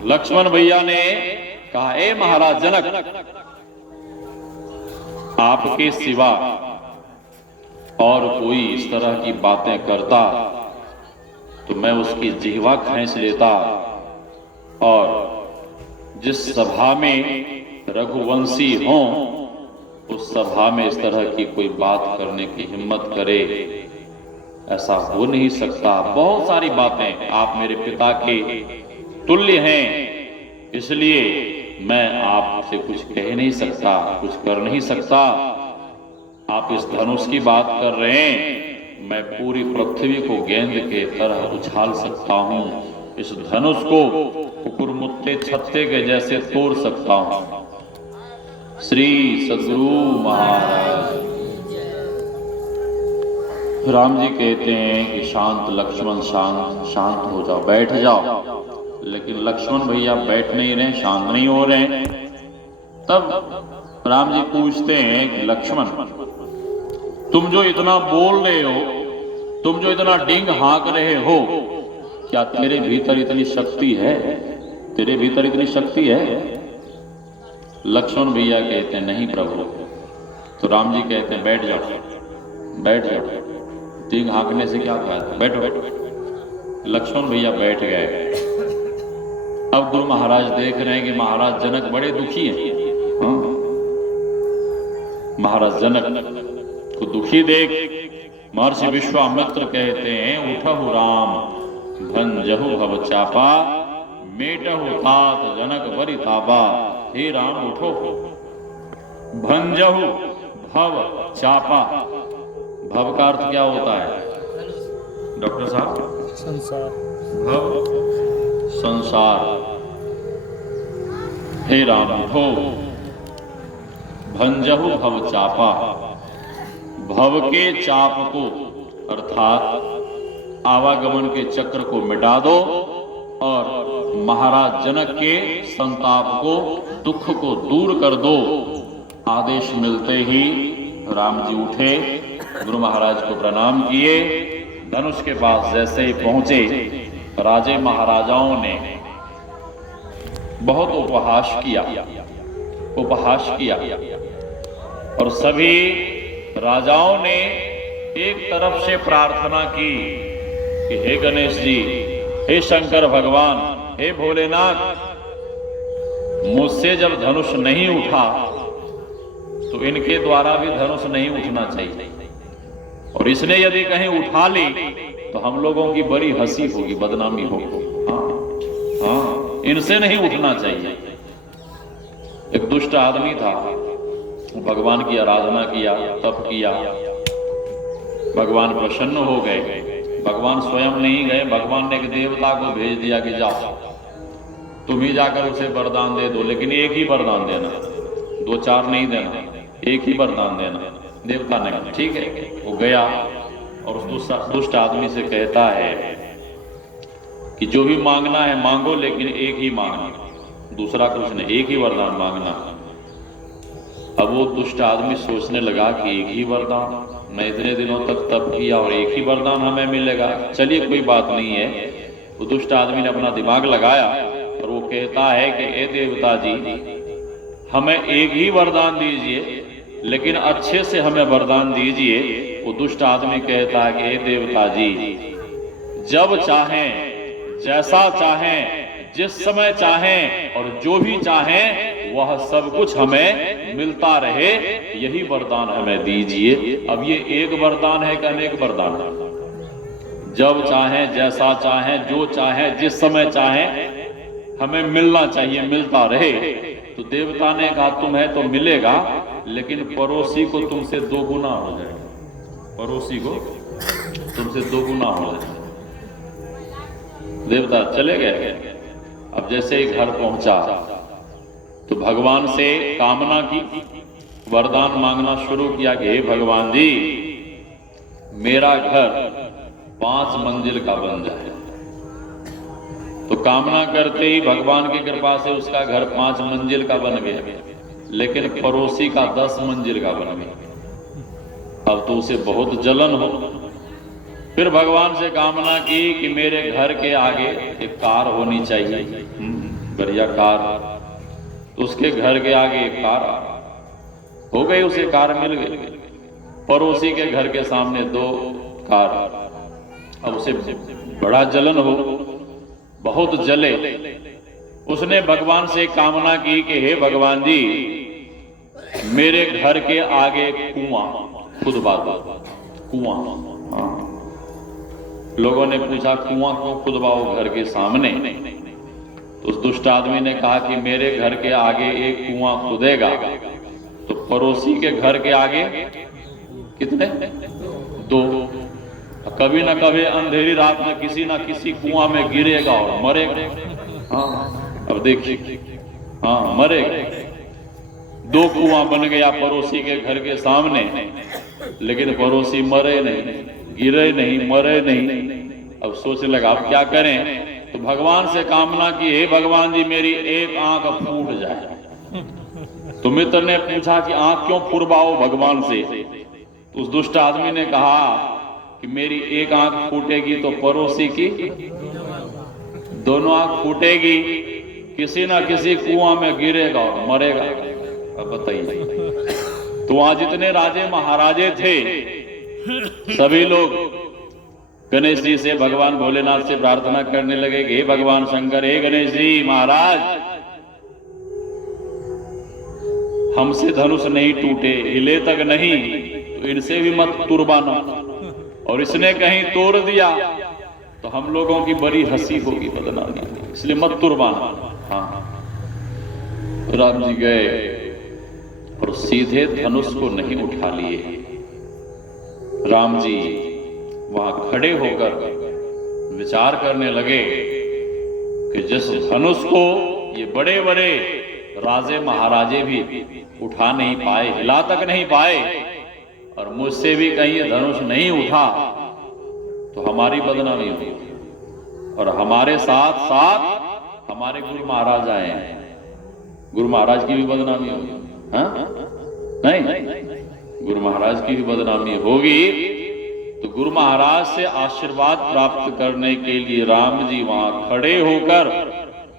लक्ष्मण भैया ने कहा, ए महाराज जनक, आपके सिवा और कोई इस तरह की बातें करता तो मैं उसकी जिह्वा खींच लेता, और जिस सभा में रघुवंशी हों उस सभा में इस तरह की कोई बात करने की हिम्मत करे, ऐसा हो नहीं सकता। बहुत सारी बातें, आप मेरे पिता के तुल्य हैं, इसलिए मैं आपसे कुछ कह नहीं सकता, कुछ कर नहीं सकता। आप इस धनुष की बात कर रहे हैं, मैं पूरी पृथ्वी को गेंद के तरह उछाल सकता हूं, इस धनुष को कुकुरमुत्ते छत्ते के जैसे तोड़ सकता हूं। श्री सद्गुरु महाराज। राम जी कहते हैं कि शांत लक्ष्मण, शांत हो जाओ, बैठ जाओ। लेकिन लक्ष्मण भैया बैठ नहीं रहे, शांत नहीं हो रहे। तब राम जी पूछते हैं कि लक्ष्मण, तुम जो इतना बोल रहे हो, तुम जो इतना डिंग हाँक रहे हो, क्या तेरे भीतर इतनी शक्ति है? तेरे भीतर इतनी शक्ति है? लक्ष्मण भैया कहते हैं, नहीं प्रभु। तो राम जी कहते हैं, बैठ जाओ, बैठ जाओ, डिंग हाँकने से क्या फायदा, बैठो बैठो। लक्ष्मण भैया बैठ गए। अब गुरु महाराज देख रहे हैं कि महाराज जनक बड़े दुखी हैं। महाराज जनक को दुखी देख महर्षि विश्वामित्र कहते हैं, उठहु राम भंजहु भव चापा, मेटहु तात जनक बरि ताबा। हे राम उठो, भंजहु भव चापा। भव का अर्थ क्या होता है डॉक्टर साहब? संसार। भव संसार। हे राम उठो, भंजहु भव चापा। भव के चाप को अर्थात आवागमन के चक्र को मिटा दो, और महाराज जनक के संताप को, दुख को दूर कर दो। आदेश मिलते ही राम जी उठे, गुरु महाराज को प्रणाम किए। धनुष के पास जैसे ही पहुंचे, राजे महाराजाओं ने बहुत उपहास किया, और सभी राजाओं ने एक तरफ से प्रार्थना की कि हे गणेश जी, हे शंकर भगवान, हे भोलेनाथ, मुझसे जब धनुष नहीं उठा तो इनके द्वारा भी धनुष नहीं उठना चाहिए, और इसने यदि कहीं उठा ली तो हम लोगों की बड़ी हंसी होगी, बदनामी होगी। हाँ, इनसे नहीं उठना चाहिए। एक दुष्ट आदमी था, भगवान की आराधना किया, तप किया, भगवान प्रसन्न हो गए। भगवान स्वयं नहीं गए, भगवान ने एक देवता को भेज दिया कि जाओ तुम ही जाकर उसे वरदान दे दो, लेकिन एक ही वरदान देना, 2-4 नहीं देना, एक ही वरदान देना। देवता ने कहा ठीक है। वो गया और उस दुष्ट आदमी से कहता है कि जो भी मांगना है मांगो, लेकिन एक ही मांगना, दूसरा कुछ नहीं, एक ही वरदान मांगना। अब वो दुष्ट आदमी सोचने लगा कि एक ही वरदान, मैं इतने दिनों तक तप किया और एक ही वरदान हमें मिलेगा, चलिए कोई बात नहीं है। वो दुष्ट आदमी ने अपना दिमाग लगाया और वो कहता है कि ए देवता जी, हमें एक ही वरदान दीजिए, लेकिन अच्छे से हमें वरदान दीजिए। वो दुष्ट आदमी कहता है कि ए देवता जी, जब चाहें, जैसा चाहें, जिस समय चाहें और जो भी चाहें वह सब कुछ हमें मिलता रहे, यही वरदान हमें दीजिए। अब ये एक वरदान है कि अनेक वरदान? जब चाहें, जैसा चाहें, जो चाहें, जिस समय चाहें, हमें मिलना चाहिए, मिलता रहे। तो देवता ने कहा तुम्हें तो मिलेगा, लेकिन पड़ोसी को तुमसे 2 गुना हो जाएगा, पड़ोसी को तुमसे 2 गुना हो जाएगा। देवता चले गए। अब जैसे ही घर पहुंचा तो भगवान से कामना की, वरदान मांगना शुरू किया कि हे भगवान जी, मेरा घर 5 मंजिल का बन जाए। तो कामना करते ही भगवान की कृपा से उसका घर 5 मंजिल का बन गया, लेकिन पड़ोसी का 10 मंजिल का बन गया। अब तो उसे बहुत जलन हो। फिर भगवान से कामना की कि मेरे घर के आगे एक कार होनी चाहिए, बढ़िया कार। तो उसके घर के आगे एक कार हो गई, उसे कार मिल गई। पड़ोसी के घर के सामने 2 कार। अब उसे बड़ा जलन हो, बहुत जले। उसने भगवान से कामना की कि हे भगवान जी, मेरे घर के आगे कुआं खुदवा दो, कुआं। हाँ। लोगों ने पूछा कुआं क्यों खुदवाओ घर के सामने? तो उस दुष्ट आदमी ने कहा कि मेरे घर के आगे एक कुआं खुदेगा तो पड़ोसी के घर के आगे कितने? 2। कभी ना कभी अंधेरी रात में किसी ना किसी कुआं में गिरेगा और मरेगा। हाँ, अब देखिए, हाँ मरेगा। 2 कुआं बन गया पड़ोसी के घर के सामने, लेकिन पड़ोसी मरे नहीं, गिरे नहीं, मरे नहीं। अब सोचने लगा अब क्या करें? तो भगवान से कामना की, हे भगवान जी, मेरी एक आंख फूट जाए। तो मित्र ने पूछा कि आंख क्यों फुरवाओ भगवान से? तो उस दुष्ट आदमी ने कहा कि मेरी एक आंख फूटेगी तो पड़ोसी की दोनों आंख फूटेगी, किसी ना किसी कुआं में गिरेगा और मरेगा। अब बताइए, तो वहां जितने राजे महाराजे थे सभी लोग गणेश जी से, भगवान भोलेनाथ से प्रार्थना करने लगे कि हे भगवान शंकर, हे गणेश जी महाराज, हमसे धनुष नहीं टूटे, हिले तक नहीं, तो इनसे भी मत तुरबाना। और इसने कहीं तोड़ दिया तो हम लोगों की बड़ी हंसी होगी, बदनामी, इसलिए मत तुरबाना। हाँ, राम जी गए और सीधे धनुष को नहीं उठा लिए। राम जी वहां खड़े होकर विचार करने लगे कि जिस धनुष को ये बड़े बड़े राजे महाराजे भी उठा नहीं पाए, हिला तक नहीं पाए, और मुझसे भी कहीं ये धनुष नहीं उठा तो हमारी बदनामी हुई। और हमारे साथ साथ हमारे गुरु महाराज आए हैं, गुरु महाराज की भी बदनामी होगी। हाँ? नहीं, गुरु महाराज की भी बदनामी होगी। तो गुरु महाराज से आशीर्वाद प्राप्त करने के लिए राम जी वहां खड़े होकर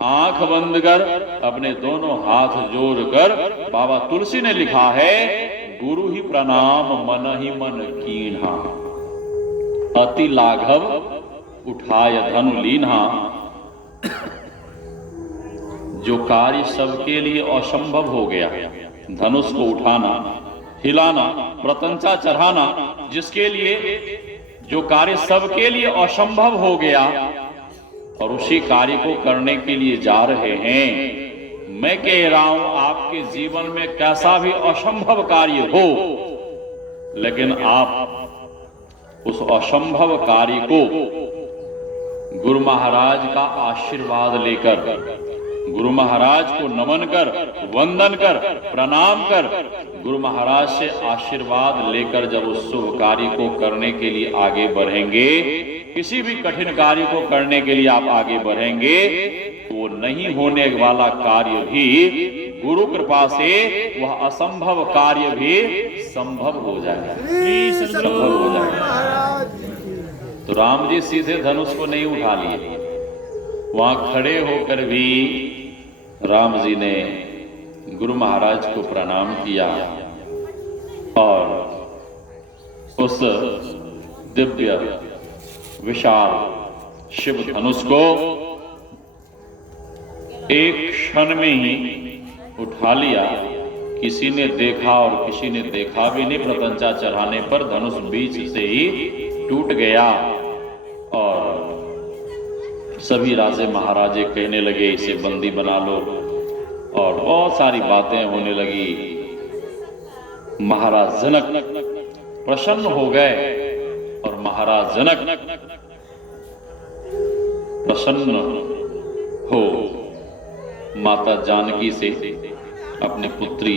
आंख बंद कर अपने दोनों हाथ जोड़कर, बाबा तुलसी ने लिखा है, गुरु ही प्रणाम मन ही मन कीन्हा। अति लाघव उठाय धनु लीन्हा। जो कार्य सबके लिए असंभव हो गया, धनुष को उठाना, हिलाना, प्रतंचा चढ़ाना, जिसके लिए जो कार्य सबके लिए असंभव हो गया और उसी कार्य को करने के लिए जा रहे हैं। मैं कह रहा हूं आपके जीवन में कैसा भी असंभव कार्य हो, लेकिन आप उस असंभव कार्य को गुरु महाराज का आशीर्वाद लेकर, गुरु महाराज को नमन कर, वंदन कर, प्रणाम कर, गुरु महाराज से आशीर्वाद लेकर जब उस शुभ कार्य को करने के लिए आगे बढ़ेंगे, किसी भी कठिन कार्य को करने के लिए आप आगे बढ़ेंगे, तो वो नहीं होने वाला कार्य भी गुरु कृपा से वह असंभव कार्य भी संभव हो जाएगा, संभव हो जाएगा। तो राम जी सीधे धनुष को नहीं उठा लिए, वहां खड़े होकर भी राम जी ने गुरु महाराज को प्रणाम किया और उस दिव्य विशाल शिव धनुष को एक क्षण में ही उठा लिया। किसी ने देखा और किसी ने देखा भी नहीं, प्रतंचा चढ़ाने पर धनुष बीच से ही टूट गया और सभी राजे महाराजे कहने लगे इसे बंदी बना लो और बहुत सारी बातें होने लगी। महाराज जनक प्रसन्न हो गए और महाराज जनक प्रसन्न हो माता जानकी से, अपने पुत्री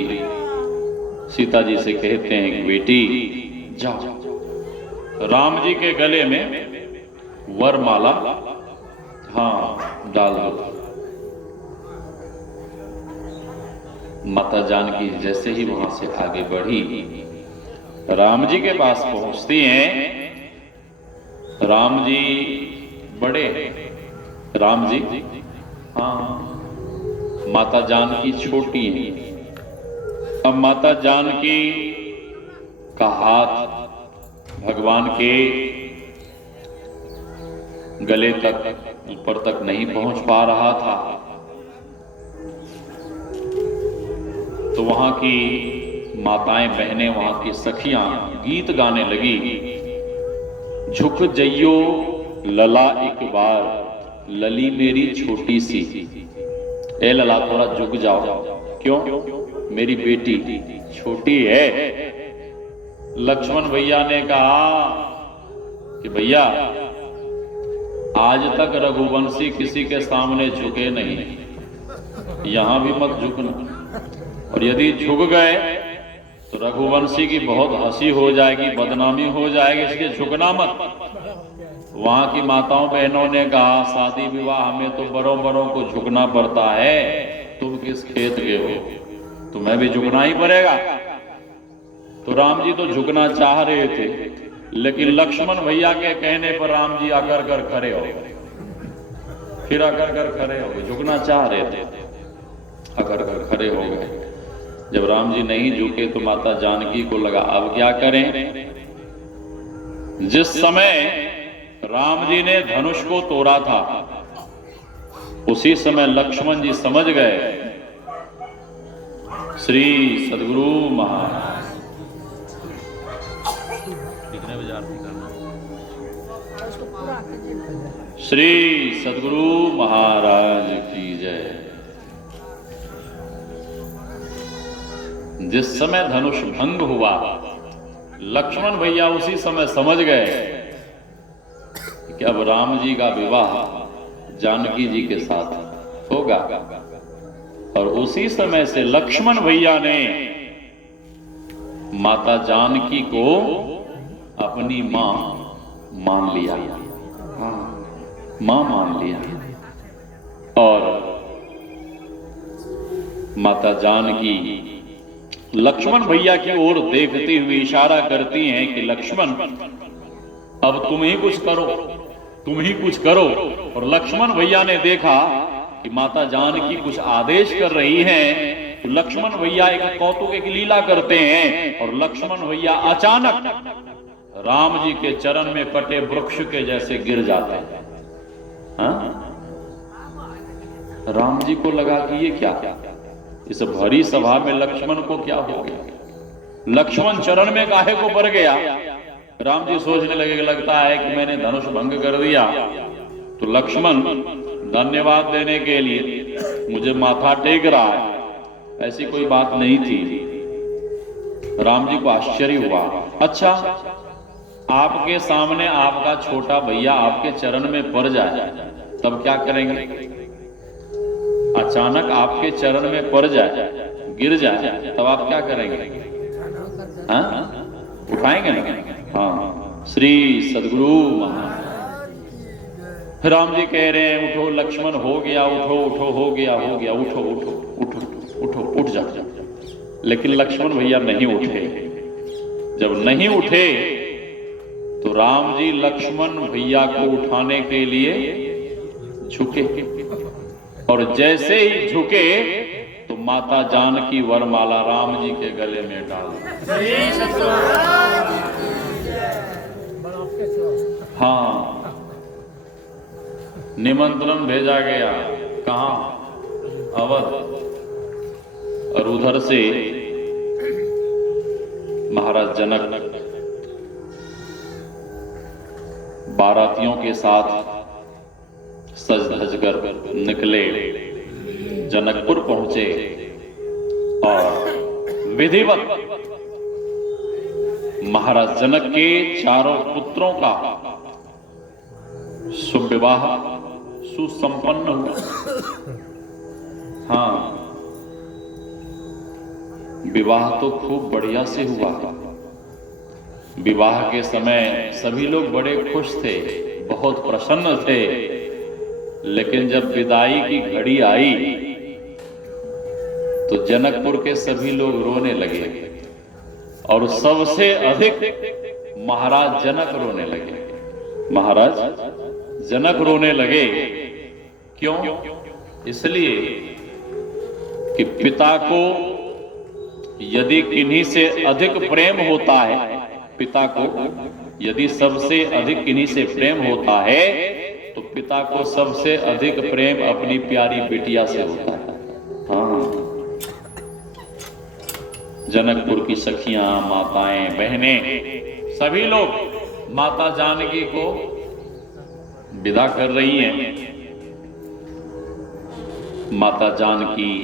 सीता जी से कहते हैं कि बेटी जाओ राम जी के गले में वरमाला डाल दो। माता जानकी जैसे ही वहां से आगे बढ़ी, राम जी के पास पहुंचती हैं। राम जी बड़े हैं, राम जी माता जानकी छोटी हैं। अब माता जानकी का हाथ भगवान के गले तक, ऊपर तक नहीं पहुंच पा रहा था, तो वहां की माताएं बहनें, वहां की सखियां गीत गाने लगी। झुक जइयो लला एक बार, लली मेरी छोटी सी। ए लला थोड़ा झुक जाओ, क्यों? मेरी बेटी छोटी है। लक्ष्मण भैया ने कहा कि भैया आज तक रघुवंशी किसी के सामने झुके नहीं, यहां भी मत झुकना, और यदि झुक गए तो रघुवंशी की बहुत हंसी हो जाएगी, बदनामी हो जाएगी, इसलिए झुकना मत। वहां की माताओं बहनों ने कहा शादी विवाह में तो बड़ों बड़ों को झुकना पड़ता है, तुम किस खेत के हो, तुम्हें भी झुकना ही पड़ेगा। तो राम जी तो झुकना चाह रहे थे, लेकिन लक्ष्मण भैया के कहने पर राम जी आकर कर खड़े हो गए, फिर आकर कर खड़े हो गए। झुकना चाह रहे थे, आकर कर खड़े हो गए। जब राम जी नहीं झुके तो माता जानकी को लगा अब क्या करें। जिस समय राम जी ने धनुष को तोड़ा था, उसी समय लक्ष्मण जी समझ गए श्री सद्गुरु महाराज। कितने बजे आरती करना? श्री सद्गुरु महाराज की जय। जिस समय धनुष भंग हुआ, लक्ष्मण भैया उसी समय समझ गए कि अब राम जी का विवाह जानकी जी के साथ होगा, और उसी समय से लक्ष्मण भैया ने माता जानकी को अपनी मां मान लिया, मां मान लिया। और माता जानकी लक्ष्मण भैया की ओर देखते हुए इशारा करती हैं कि लक्ष्मण अब तुम ही कुछ करो, तुम ही कुछ करो। और लक्ष्मण भैया ने देखा कि माता जानकी कुछ आदेश कर रही हैं, तो लक्ष्मण भैया एक कौतुक, एक लीला करते हैं, और लक्ष्मण भैया अचानक राम जी के चरण में कटे वृक्ष के जैसे गिर जाते हैं। हाँ? राम जी को लगा कि ये क्या, इस भरी सभा में लक्ष्मण को क्या हो गया, लक्ष्मण चरण में काहे को पड़ गया। राम जी सोचने लगे, लगता है कि मैंने धनुष भंग कर दिया। तो लक्ष्मण धन्यवाद देने के लिए मुझे माथा टेक रहा है, ऐसी कोई बात नहीं थी। राम जी को आश्चर्य हुआ, अच्छा आपके सामने आपका छोटा भैया आपके चरण में पड़ जाए तब क्या करेंगे? अचानक आपके चरण में पड़ जाए, गिर जाए, तब आप क्या करेंगे? हाँ? उठाएंगे ना? हाँ। श्री सद्गुरु महाराज राम जी कह रहे हैं, उठो लक्ष्मण, हो गया, उठो उठो, हो गया, उठो उठो उठो उठो, उठ जा। लेकिन लक्ष्मण भैया नहीं उठे। जब नहीं उठे तो राम जी लक्ष्मण भैया को उठाने के लिए झुके, और जैसे ही झुके तो माता जानकी वरमाला राम जी के गले में डाल दी। हाँ, निमंत्रण भेजा गया, कहां? अवध। और उधर से महाराज जनक बारातियों के साथ सज धज कर निकले, जनकपुर पहुंचे और विधिवत महाराज जनक के चारों पुत्रों का सुविवाह सुसंपन्न हुआ। हाँ, विवाह तो खूब बढ़िया से हुआ। विवाह के समय सभी लोग बड़े खुश थे, बहुत प्रसन्न थे। लेकिन जब विदाई की घड़ी आई तो जनकपुर के सभी लोग रोने लगे, और सबसे अधिक महाराज जनक रोने लगे। महाराज जनक रोने लगे, क्यों? इसलिए कि पिता को यदि किन्हीं से अधिक प्रेम होता है, पिता को यदि सबसे अधिक किन्हीं से प्रेम होता है तो पिता को सबसे अधिक प्रेम अपनी प्यारी बिटिया से होता है। हाँ, जनकपुर की सखियां, माताएं, बहनें, सभी लोग माता जानकी को विदा कर रही हैं। माता जानकी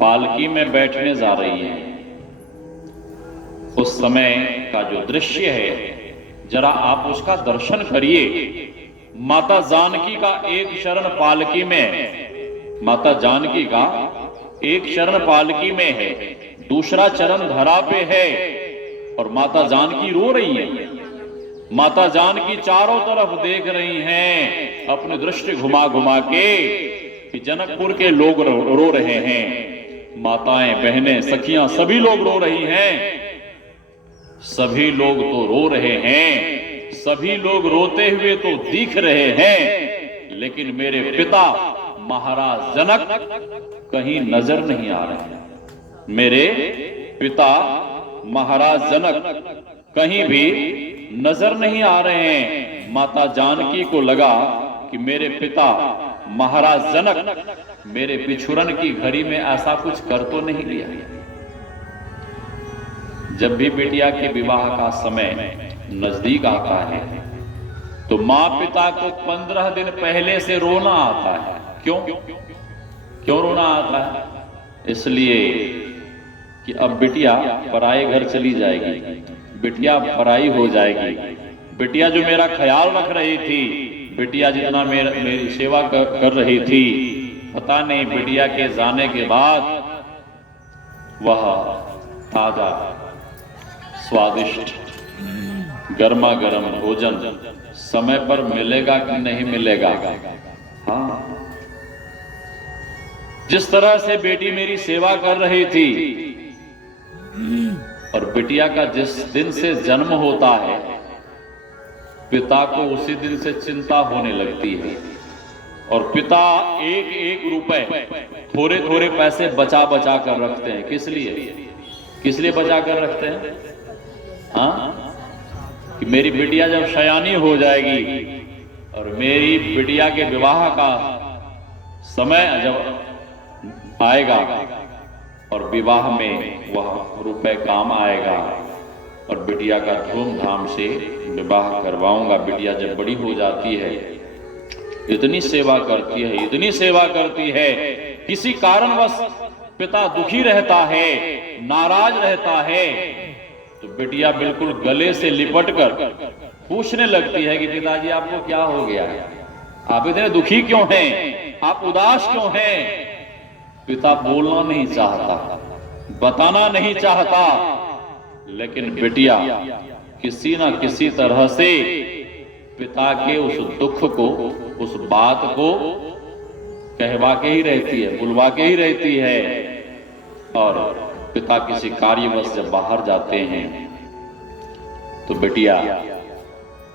पालकी में बैठने जा रही हैं। उस समय का जो दृश्य है, जरा आप उसका दर्शन करिए। माता जानकी का एक शरण पालकी में, माता जानकी का एक शरण पालकी में है, दूसरा चरण धरा पे है, और माता जानकी रो रही है। माता जानकी चारों तरफ देख रही हैं, अपनी दृष्टि घुमा घुमा के कि जनकपुर के लोग रो रहे हैं। माताएं, बहनें, सखियां सभी लोग रो रही हैं। सभी लोग तो रो रहे हैं, सभी लोग रोते हुए तो दिख रहे हैं, लेकिन मेरे पिता महाराज जनक कहीं नजर नहीं आ रहे हैं। मेरे पिता महाराज जनक कहीं भी नजर नहीं आ रहे हैं। माता जानकी को लगा कि मेरे पिता महाराज जनक मेरे बिछुरन की घड़ी में ऐसा कुछ कर तो नहीं लिया। जब भी बिटिया के विवाह का समय नजदीक आता है तो माँ पिता को 15 दिन पहले से रोना आता है। क्यों रोना आता है? इसलिए कि अब बिटिया पराए घर चली जाएगी, बिटिया पराई हो जाएगी। बिटिया जो मेरा ख्याल रख रही थी, बिटिया जितना मेरी सेवा कर रही थी, पता नहीं बिटिया के जाने के बाद वह ताजा स्वादिष्ट गर्मा गर्म भोजन समय पर मिलेगा कि नहीं मिलेगा। हाँ, जिस तरह से बेटी मेरी सेवा कर रही थी, और बिटिया का जिस दिन से जन्म होता है, पिता को उसी दिन से चिंता होने लगती है। और पिता एक एक रुपए, थोड़े थोड़े पैसे बचा बचा कर रखते हैं। किस लिए बचा कर रखते हैं? हाँ, कि मेरी बिटिया जब शयानी हो जाएगी और मेरी बिटिया के विवाह का समय जब आएगा और विवाह में वह रुपए काम आएगा और बिटिया का धूमधाम से विवाह करवाऊंगा। बिटिया जब बड़ी हो जाती है, इतनी सेवा करती है, इतनी सेवा करती है, किसी कारणवश पिता दुखी रहता है, नाराज रहता है, तो बिटिया बिल्कुल गले से लिपट कर पूछने लगती है कि पिताजी आपको क्या हो गया, आप इतने दुखी क्यों हैं, आप उदास क्यों हैं। पिता बोलना नहीं चाहता, बताना नहीं चाहता, लेकिन बिटिया किसी ना किसी तरह से पिता के उस दुख को, उस बात को कहवा के ही रहती है, बुलवा के ही रहती है। और पिता किसी कार्यवश जब बाहर जाते हैं तो बिटिया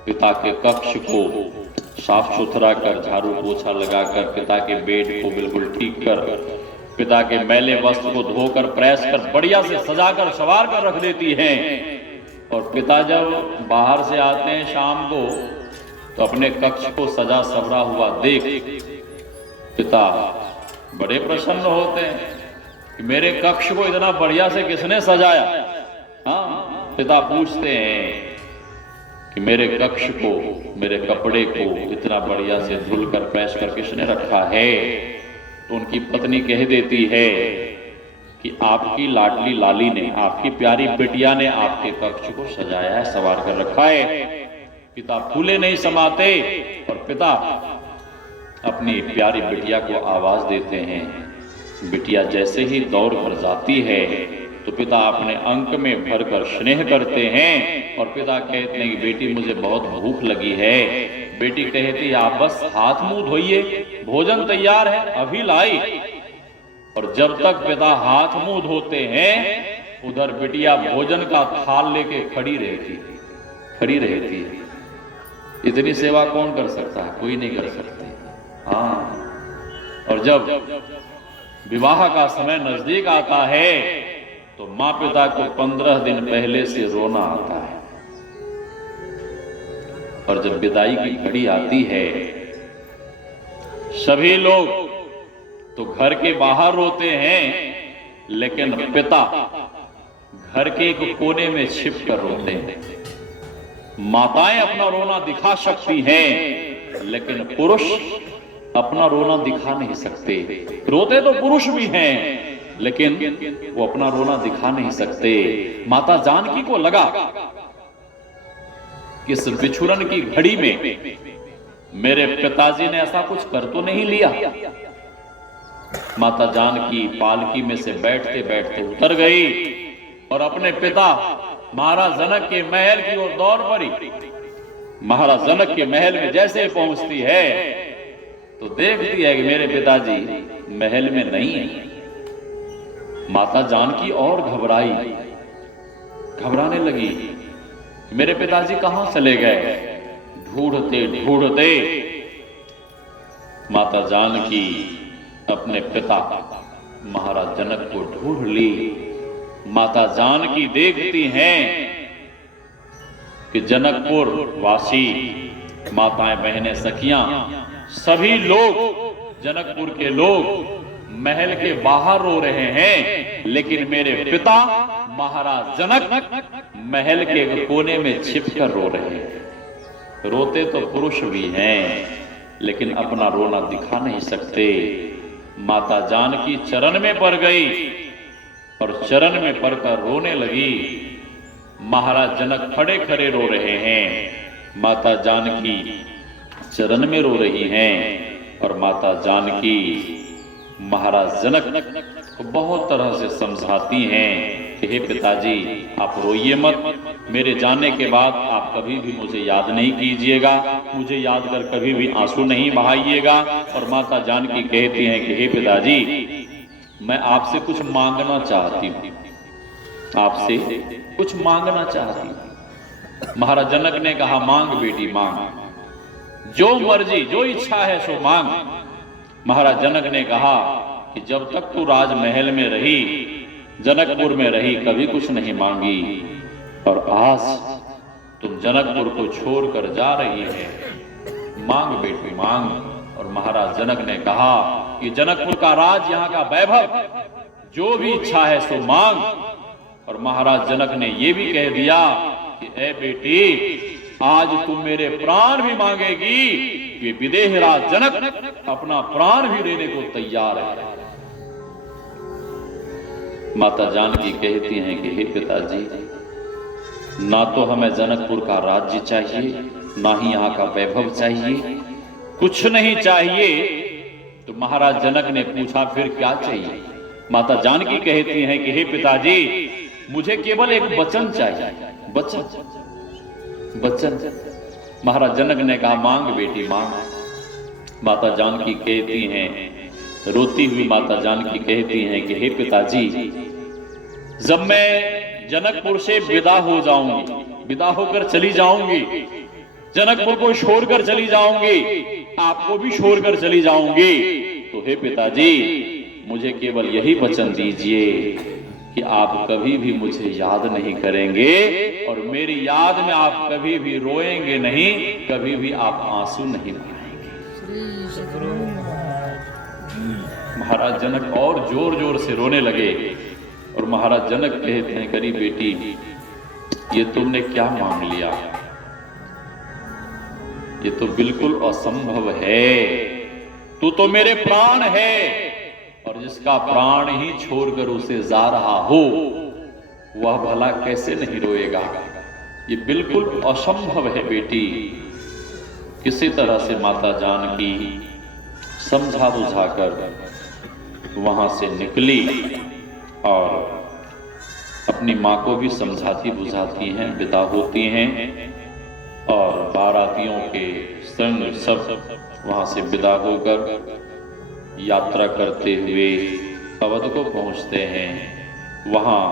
पिता के कक्ष को साफ सुथरा कर, झाड़ू पोछा लगाकर, पिता के बेड को बिल्कुल ठीक कर, पिता के मैले वस्त्र को धोकर प्रेस कर बढ़िया से सजाकर संवार कर रख देती हैं। और पिता जब बाहर से आते हैं शाम को तो अपने कक्ष को सजा संवरा हुआ देख पिता बड़े प्रसन्न होते हैं कि मेरे कक्ष को इतना बढ़िया से किसने सजाया। हाँ, पिता पूछते हैं कि मेरे कक्ष को, मेरे कपड़े को इतना बढ़िया से धुलकर प्रेस कर किसने रखा है। तो उनकी पत्नी कह देती है कि आपकी लाडली लाली ने, आपकी प्यारी बिटिया ने आपके कक्ष को सजाया है, संवार कर रखा है। पिता फूले नहीं समाते और पिता अपनी प्यारी बिटिया को आवाज देते हैं। बिटिया जैसे ही दौड़ कर जाती है तो पिता अपने अंक में भरकर स्नेह करते हैं और पिता कहते हैं कि बेटी मुझे बहुत भूख लगी है। बेटी कहती है आप बस हाथ मुंह धोइए, भोजन तैयार है, अभी लाई। और जब तक पिता हाथ मुंह धोते हैं उधर बिटिया भोजन का थाल लेके खड़ी रहती है। इतनी सेवा कौन कर सकता है, कोई नहीं कर सकते। हाँ, और जब विवाह का समय नजदीक आता है तो माँ पिता को 15 दिन पहले से रोना आता है। और जब विदाई की घड़ी आती है सभी लोग तो घर के बाहर रोते हैं, लेकिन पिता घर के एक कोने में छिप कर रोते हैं। माताएं अपना रोना दिखा सकती हैं, लेकिन पुरुष अपना रोना दिखा नहीं सकते। रोते तो पुरुष भी हैं, लेकिन वो अपना रोना दिखा नहीं सकते। माता जानकी को लगा कि इस बिछुरन की घड़ी में मेरे पिताजी ने ऐसा कुछ कर तो नहीं लिया। माता जानकी पालकी में से बैठते बैठते उतर गई और अपने पिता महाराज जनक के महल की ओर दौड़ पड़ी। महाराज जनक के महल में जैसे पहुंचती है तो देखती है कि मेरे पिताजी महल में नहीं है। माता जानकी और घबराने लगी, मेरे पिताजी कहां चले गए। ढूंढते ढूंढते माता जानकी अपने पिता महाराज जनक को ढूंढ ली। माता जानकी देखती हैं कि जनकपुर वासी माताएं, बहनें, सखियां, सभी लोग, जनकपुर के लोग महल के बाहर रो रहे हैं, लेकिन मेरे पिता महाराज जनक महल के कोने में छिपकर रो रहे हैं। रोते तो पुरुष भी हैं, लेकिन अपना रोना दिखा नहीं सकते। माता जानकी चरण में पड़ गई और चरण में पड़कर रोने लगी। महाराज जनक खड़े खड़े रो रहे हैं, माता जानकी चरण में रो रही हैं और माता जानकी महाराज जनक को बहुत तरह से समझाती हैं कि हे पिताजी आप रोइए मत, मेरे जाने के बाद आप कभी भी मुझे याद नहीं कीजिएगा, मुझे याद कर कभी भी आंसू नहीं बहाइएगा। और माता जानकी कहती हैं कि हे पिताजी मैं आपसे कुछ मांगना चाहती हूँ, आपसे कुछ मांगना चाहती हूँ। महाराज जनक ने कहा मांग बेटी मांग, जो मर्जी जो इच्छा है सो मांग। महाराज जनक ने कहा कि जब तक तू राजमहल में रही, जनकपुर में रही, कभी कुछ नहीं मांगी, और आज तुम जनकपुर को छोड़कर जा रही है, मांग बेटी मांग। और महाराज जनक ने कहा कि जनकपुर का राज, यहाँ का वैभव, जो भी इच्छा है सो मांग। और महाराज जनक ने यह भी कह दिया कि ए बेटी, आज तुम मेरे प्राण भी मांगेगी, ये विदेहराज जनक अपना प्राण भी देने को तैयार है। माता जानकी कहती हैं कि हे पिताजी, ना तो हमें जनकपुर का राज्य चाहिए, ना ही यहाँ का वैभव चाहिए, कुछ नहीं चाहिए। तो महाराज जनक ने पूछा फिर क्या चाहिए? माता जानकी कहती हैं कि हे पिताजी, मुझे केवल एक वचन चाहिए, वचन। महाराज जनक ने कहा मांग बेटी मांग। माता जानकी कहती हैं, रोती हुई माता जानकी कहती हैं कि हे पिताजी, जब मैं जनकपुर से विदा हो जाऊंगी, विदा होकर चली जाऊंगी, जनकपुर को छोड़कर चली जाऊंगी, आपको भी छोड़कर चली जाऊंगी, तो हे पिताजी, मुझे केवल यही वचन दीजिए कि आप कभी भी मुझे याद नहीं करेंगे और मेरी याद में आप कभी भी रोएंगे नहीं, कभी भी आप आंसू नहीं बहाएंगे। महाराज जनक और जोर जोर से रोने लगे और महाराज जनक कहते हैं, करी बेटी, ये तुमने क्या मांग लिया? ये तो बिल्कुल असंभव है। तू तो मेरे प्राण है और जिसका प्राण ही छोड़कर उसे जा रहा हो, वह भला कैसे नहीं रोएगा? ये बिल्कुल असंभव है बेटी। किसी तरह से माता जानकी समझा बुझाकर वहां से निकली और अपनी माँ को भी समझाती बुझाती हैं, विदा होती हैं और बारातियों के संग सब वहां से विदा होकर यात्रा करते हुए अवध को पहुंचते हैं। वहां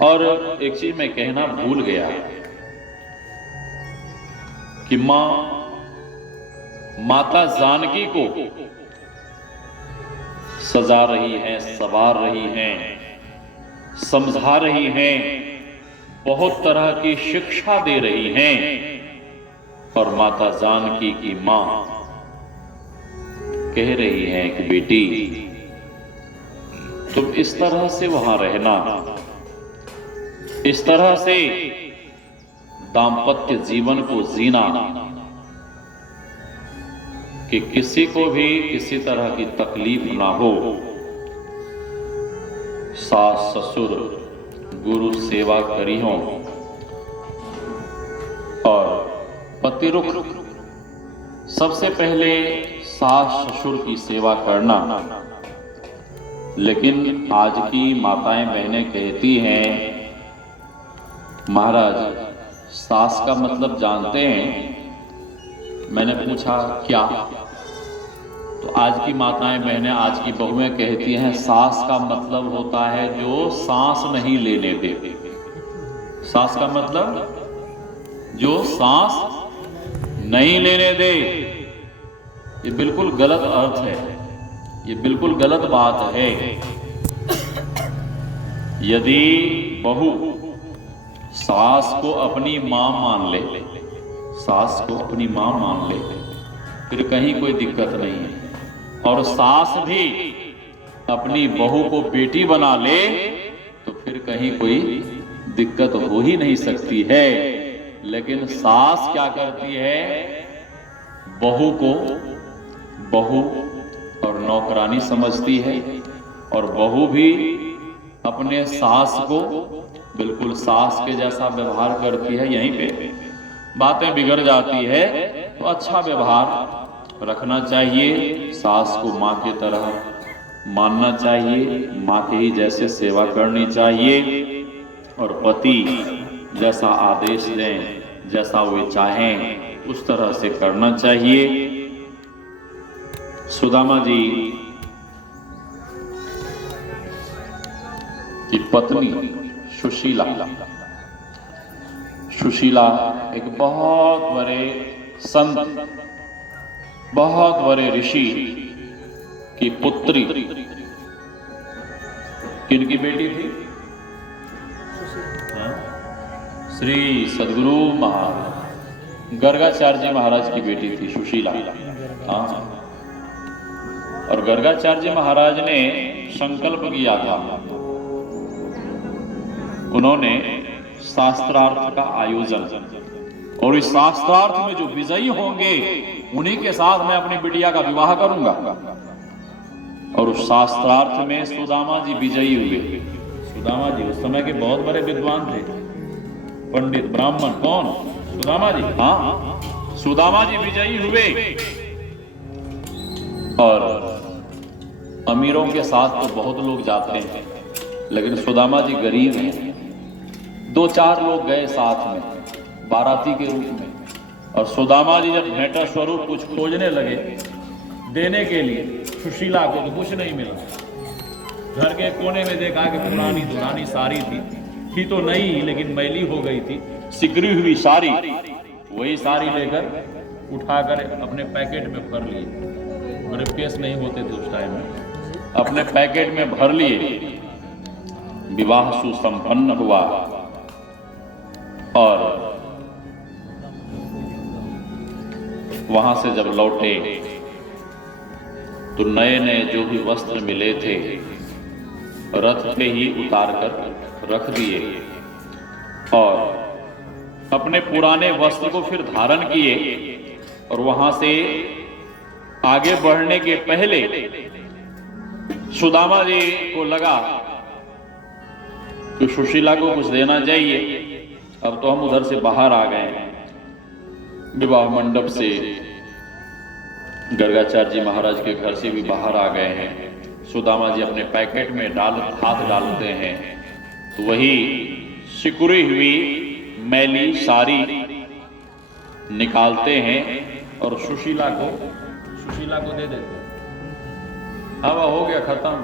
और एक चीज मैं कहना भूल गया कि माता जानकी को सजा रही हैं, सवार रही हैं, समझा रही हैं, बहुत तरह की शिक्षा दे रही हैं। और माता जानकी की मां कह रही हैं कि बेटी, तुम इस तरह से वहां रहना, इस तरह से दाम्पत्य जीवन को जीना कि किसी को भी किसी तरह की तकलीफ ना हो। सास ससुर गुरु सेवा करी हो और पतिरुख, सबसे पहले सास ससुर की सेवा करना। लेकिन आज की माताएं बहनें कहती हैं, महाराज सास का मतलब जानते हैं? मैंने पूछा क्या? तो आज की माताएं बहनें, आज की बहुएं कहती हैं, सास का मतलब होता है जो सांस नहीं लेने दे। सास का मतलब जो सांस नहीं लेने दे। ये बिल्कुल गलत अर्थ है, ये बिल्कुल गलत बात है। यदि बहू सास को अपनी मां मान ले, सास को अपनी मां मान ले, फिर कहीं कोई दिक्कत नहीं है। और सास भी अपनी बहू को बेटी बना ले तो फिर कहीं कोई दिक्कत हो ही नहीं सकती है। लेकिन सास क्या करती है? बहू को बहू और नौकरानी समझती है और बहू भी अपने सास को बिल्कुल सास के जैसा व्यवहार करती है। यहीं पे बातें बिगड़ जाती है। तो अच्छा व्यवहार रखना चाहिए, सास को माँ की तरह मानना चाहिए, माँ के ही जैसे सेवा करनी चाहिए और पति जैसा आदेश दें, जैसा वे चाहें उस तरह से करना चाहिए। सुदामा जी की पत्नी सुशीला, सुशीला एक बहुत बड़े संत, बहुत बड़े ऋषि की पुत्री, किनकी बेटी थी? श्री सद्गुरु महाराज गर्गाचार्य जी महाराज की बेटी थी सुशीला। हाँ, और गर्गाचार्य जी महाराज ने संकल्प किया था, उन्होंने शास्त्रार्थ का आयोजन, और इस शास्त्रार्थ में जो विजयी होंगे उन्हीं के साथ मैं अपनी बिटिया का विवाह करूंगा। और उस शास्त्रार्थ में सुदामा जी विजयी हुए। सुदामा जी उस समय के बहुत बड़े विद्वान थे, पंडित ब्राह्मण। कौन? सुदामा जी। हाँ, सुदामा जी विजयी हुए। और अमीरों के साथ तो बहुत लोग जाते हैं, लेकिन सुदामा जी गरीब हैं। 2-4 लोग गए साथ में बाराती के रूप में, और सुदामा जी जब भेंटा स्वरूप कुछ खोजने लगे देने के लिए सुशीला को, तो कुछ नहीं मिला। घर के कोने में देखा कि पुरानी साड़ी थी तो नहीं, लेकिन मैली हो गई थी, सिकरी हुई साड़ी। वही साड़ी लेकर उठाकर अपने पैकेट में भर लिए। बड़े पेश नहीं होते थे उस टाइम में, अपने पैकेट में भर लिए। विवाह सुसंपन्न हुआ। और वहां से जब लौटे तो नए नए जो भी वस्त्र मिले थे रथ पे ही उतार कर रख दिए, और अपने पुराने वस्त्र को फिर धारण किए। और वहां से आगे बढ़ने के पहले सुदामा जी को लगा कि सुशीला को कुछ देना चाहिए। अब तो हम उधर से बाहर आ गए हैं, विवाह मंडप से, गर्गाचार्य जी महाराज के घर से भी बाहर आ गए हैं। सुदामा जी अपने पैकेट में हाथ डालते हैं तो वही सिकुड़ी हुई मैली साड़ी निकालते हैं और सुशीला को दे देते हैं। अब हो गया खत्म,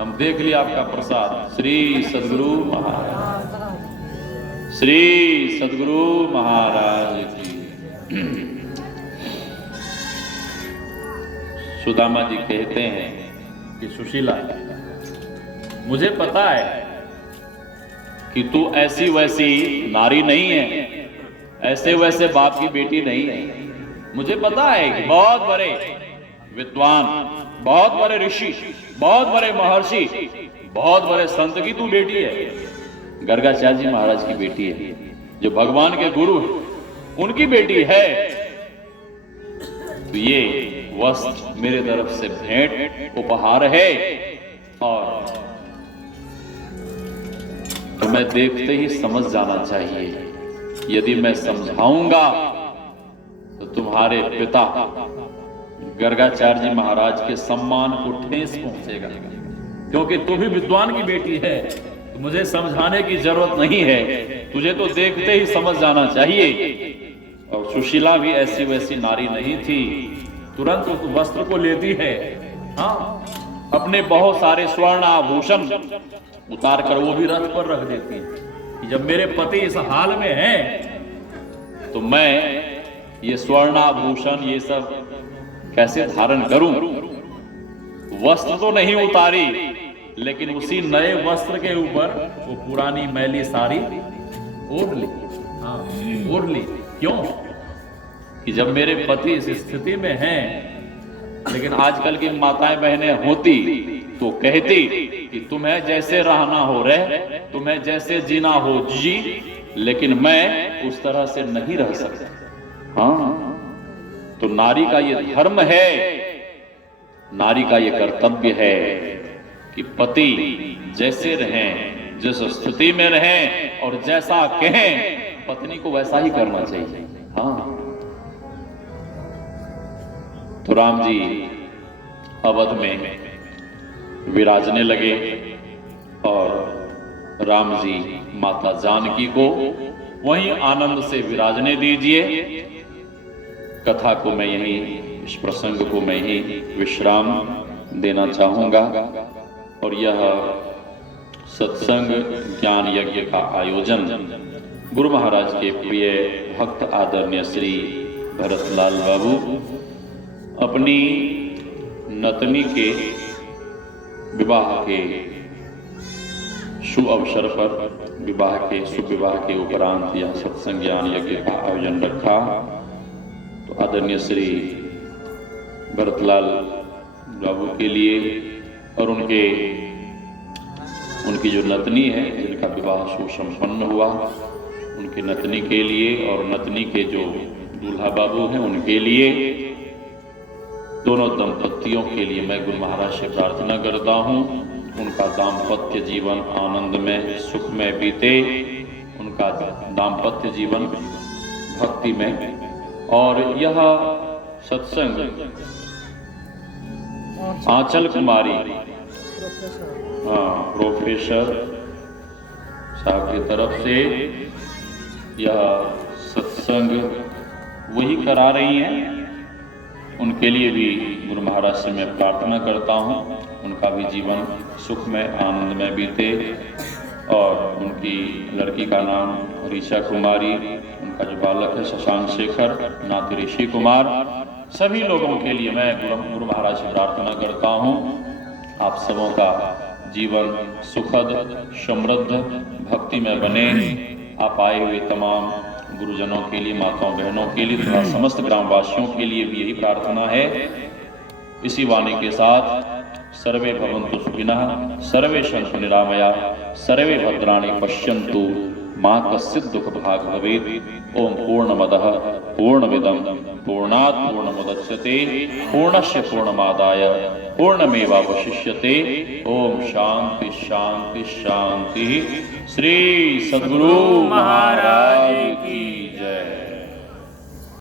हम देख लिया आपका प्रसाद। श्री सद्गुरु महाराज, श्री सद्गुरु महाराज की। सुदामा जी कहते हैं कि सुशीला, मुझे पता है कि तू ऐसी वैसी नारी नहीं है, ऐसे वैसे बाप की बेटी नहीं है। मुझे पता है कि बहुत बड़े विद्वान, बहुत बड़े ऋषि, बहुत बड़े महर्षि, बहुत बड़े संत की तू बेटी है। गर्गाचार्य जी महाराज की बेटी है, जो भगवान के गुरु उनकी बेटी है। तो ये वस्त्र मेरे तरफ से भेंट उपहार है, और तो मैं देखते ही समझ जाना चाहिए। यदि मैं समझाऊंगा तो तुम्हारे पिता गर्गाचार्य जी महाराज के सम्मान को ठेस पहुंचेगा, क्योंकि तू भी विद्वान की बेटी है। तो मुझे समझाने की जरूरत नहीं है, तुझे तो देखते ही समझ जाना चाहिए। और सुशीला भी ऐसी वैसी नारी नहीं थी, तुरंत उस वस्त्र को लेती है। हाँ, अपने बहुत सारे स्वर्ण आभूषण उतार कर वो भी रथ पर रख देती है कि जब मेरे पति इस हाल में हैं तो मैं ये स्वर्ण आभूषण ये सब कैसे धारण करूं। वस्त्र तो नहीं उतारी, लेकिन उसी नए वस्त्र के ऊपर वो पुरानी मैली साड़ी ओढ़ ली। हाँ, ओढ़ ली। क्यों? कि जब मेरे पति इस स्थिति में हैं, लेकिन आजकल की माताएं बहनें होती तो कहती कि तुम्हें जैसे रहना हो रहे, तुम्हें जैसे जीना हो जी, लेकिन मैं उस तरह से नहीं रह सकता। हाँ, तो नारी का ये धर्म है, नारी का ये कर्तव्य है कि पति जैसे रहें, जिस स्थिति में रहें और जैसा कहें, पत्नी को वैसा ही करना चाहिए। हाँ, तो राम जी अवध में विराजने लगे, और राम जी माता जानकी को वहीं आनंद से विराजने दीजिए। कथा को मैं यहीं, इस प्रसंग को मैं यहीं विश्राम देना चाहूंगा। और यह सत्संग ज्ञान यज्ञ का आयोजन गुरु महाराज के प्रिय भक्त आदरणीय श्री भरतलाल बाबू अपनी नतनी के विवाह के शुभ अवसर पर विवाह के शुभ विवाह के उपरांत यह सत्संग ज्ञान यज्ञ का आयोजन रखा। तो आदरणीय श्री भरतलाल बाबू के लिए और उनकी जो नतनी है जिनका विवाह सुसंपन्न हुआ, उनकी नतनी के लिए और नतनी के जो दूल्हा बाबू हैं उनके लिए, दोनों दंपतियों के लिए मैं गुरु महाराज से प्रार्थना करता हूँ उनका दाम्पत्य जीवन आनंद में सुख में बीते, उनका दाम्पत्य जीवन भक्ति में। और यह सत्संग आंचल कुमारी प्रोफेसर साहब की तरफ से यह सत्संग वही करा रही हैं, उनके लिए भी गुरु महाराज से मैं प्रार्थना करता हूँ उनका भी जीवन सुख में आनंद में बीते। और उनकी लड़की का नाम ऋषा कुमारी, उनका जो बालक है शशांक शेखर, नाती ऋषि कुमार, सभी लोगों के लिए मैं गुरु महाराज से प्रार्थना करता हूँ आप सबों का जीवन सुखद समृद्ध भक्ति में बने। आप आए हुए तमाम गुरुजनों के लिए, माताओं बहनों के लिए तथा समस्त ग्रामवासियों के लिए भी यही प्रार्थना है। इसी वाणी के साथ सर्वे भवन्तु सुखिनः, सर्वे सन्तु निरामया, सर्वे भद्राणि पश्यन्तु, मां कश्चित् दुःख भाग् भवेत्। ओम पूर्णमदः पूर्णमिदं पूर्णात् पूर्णमुदच्यते पूर्णस्य पूर्णमादाय पूर्णमेवावशिष्यते। ओम शांति शांति शांति। श्री सद्गुरु महाराज की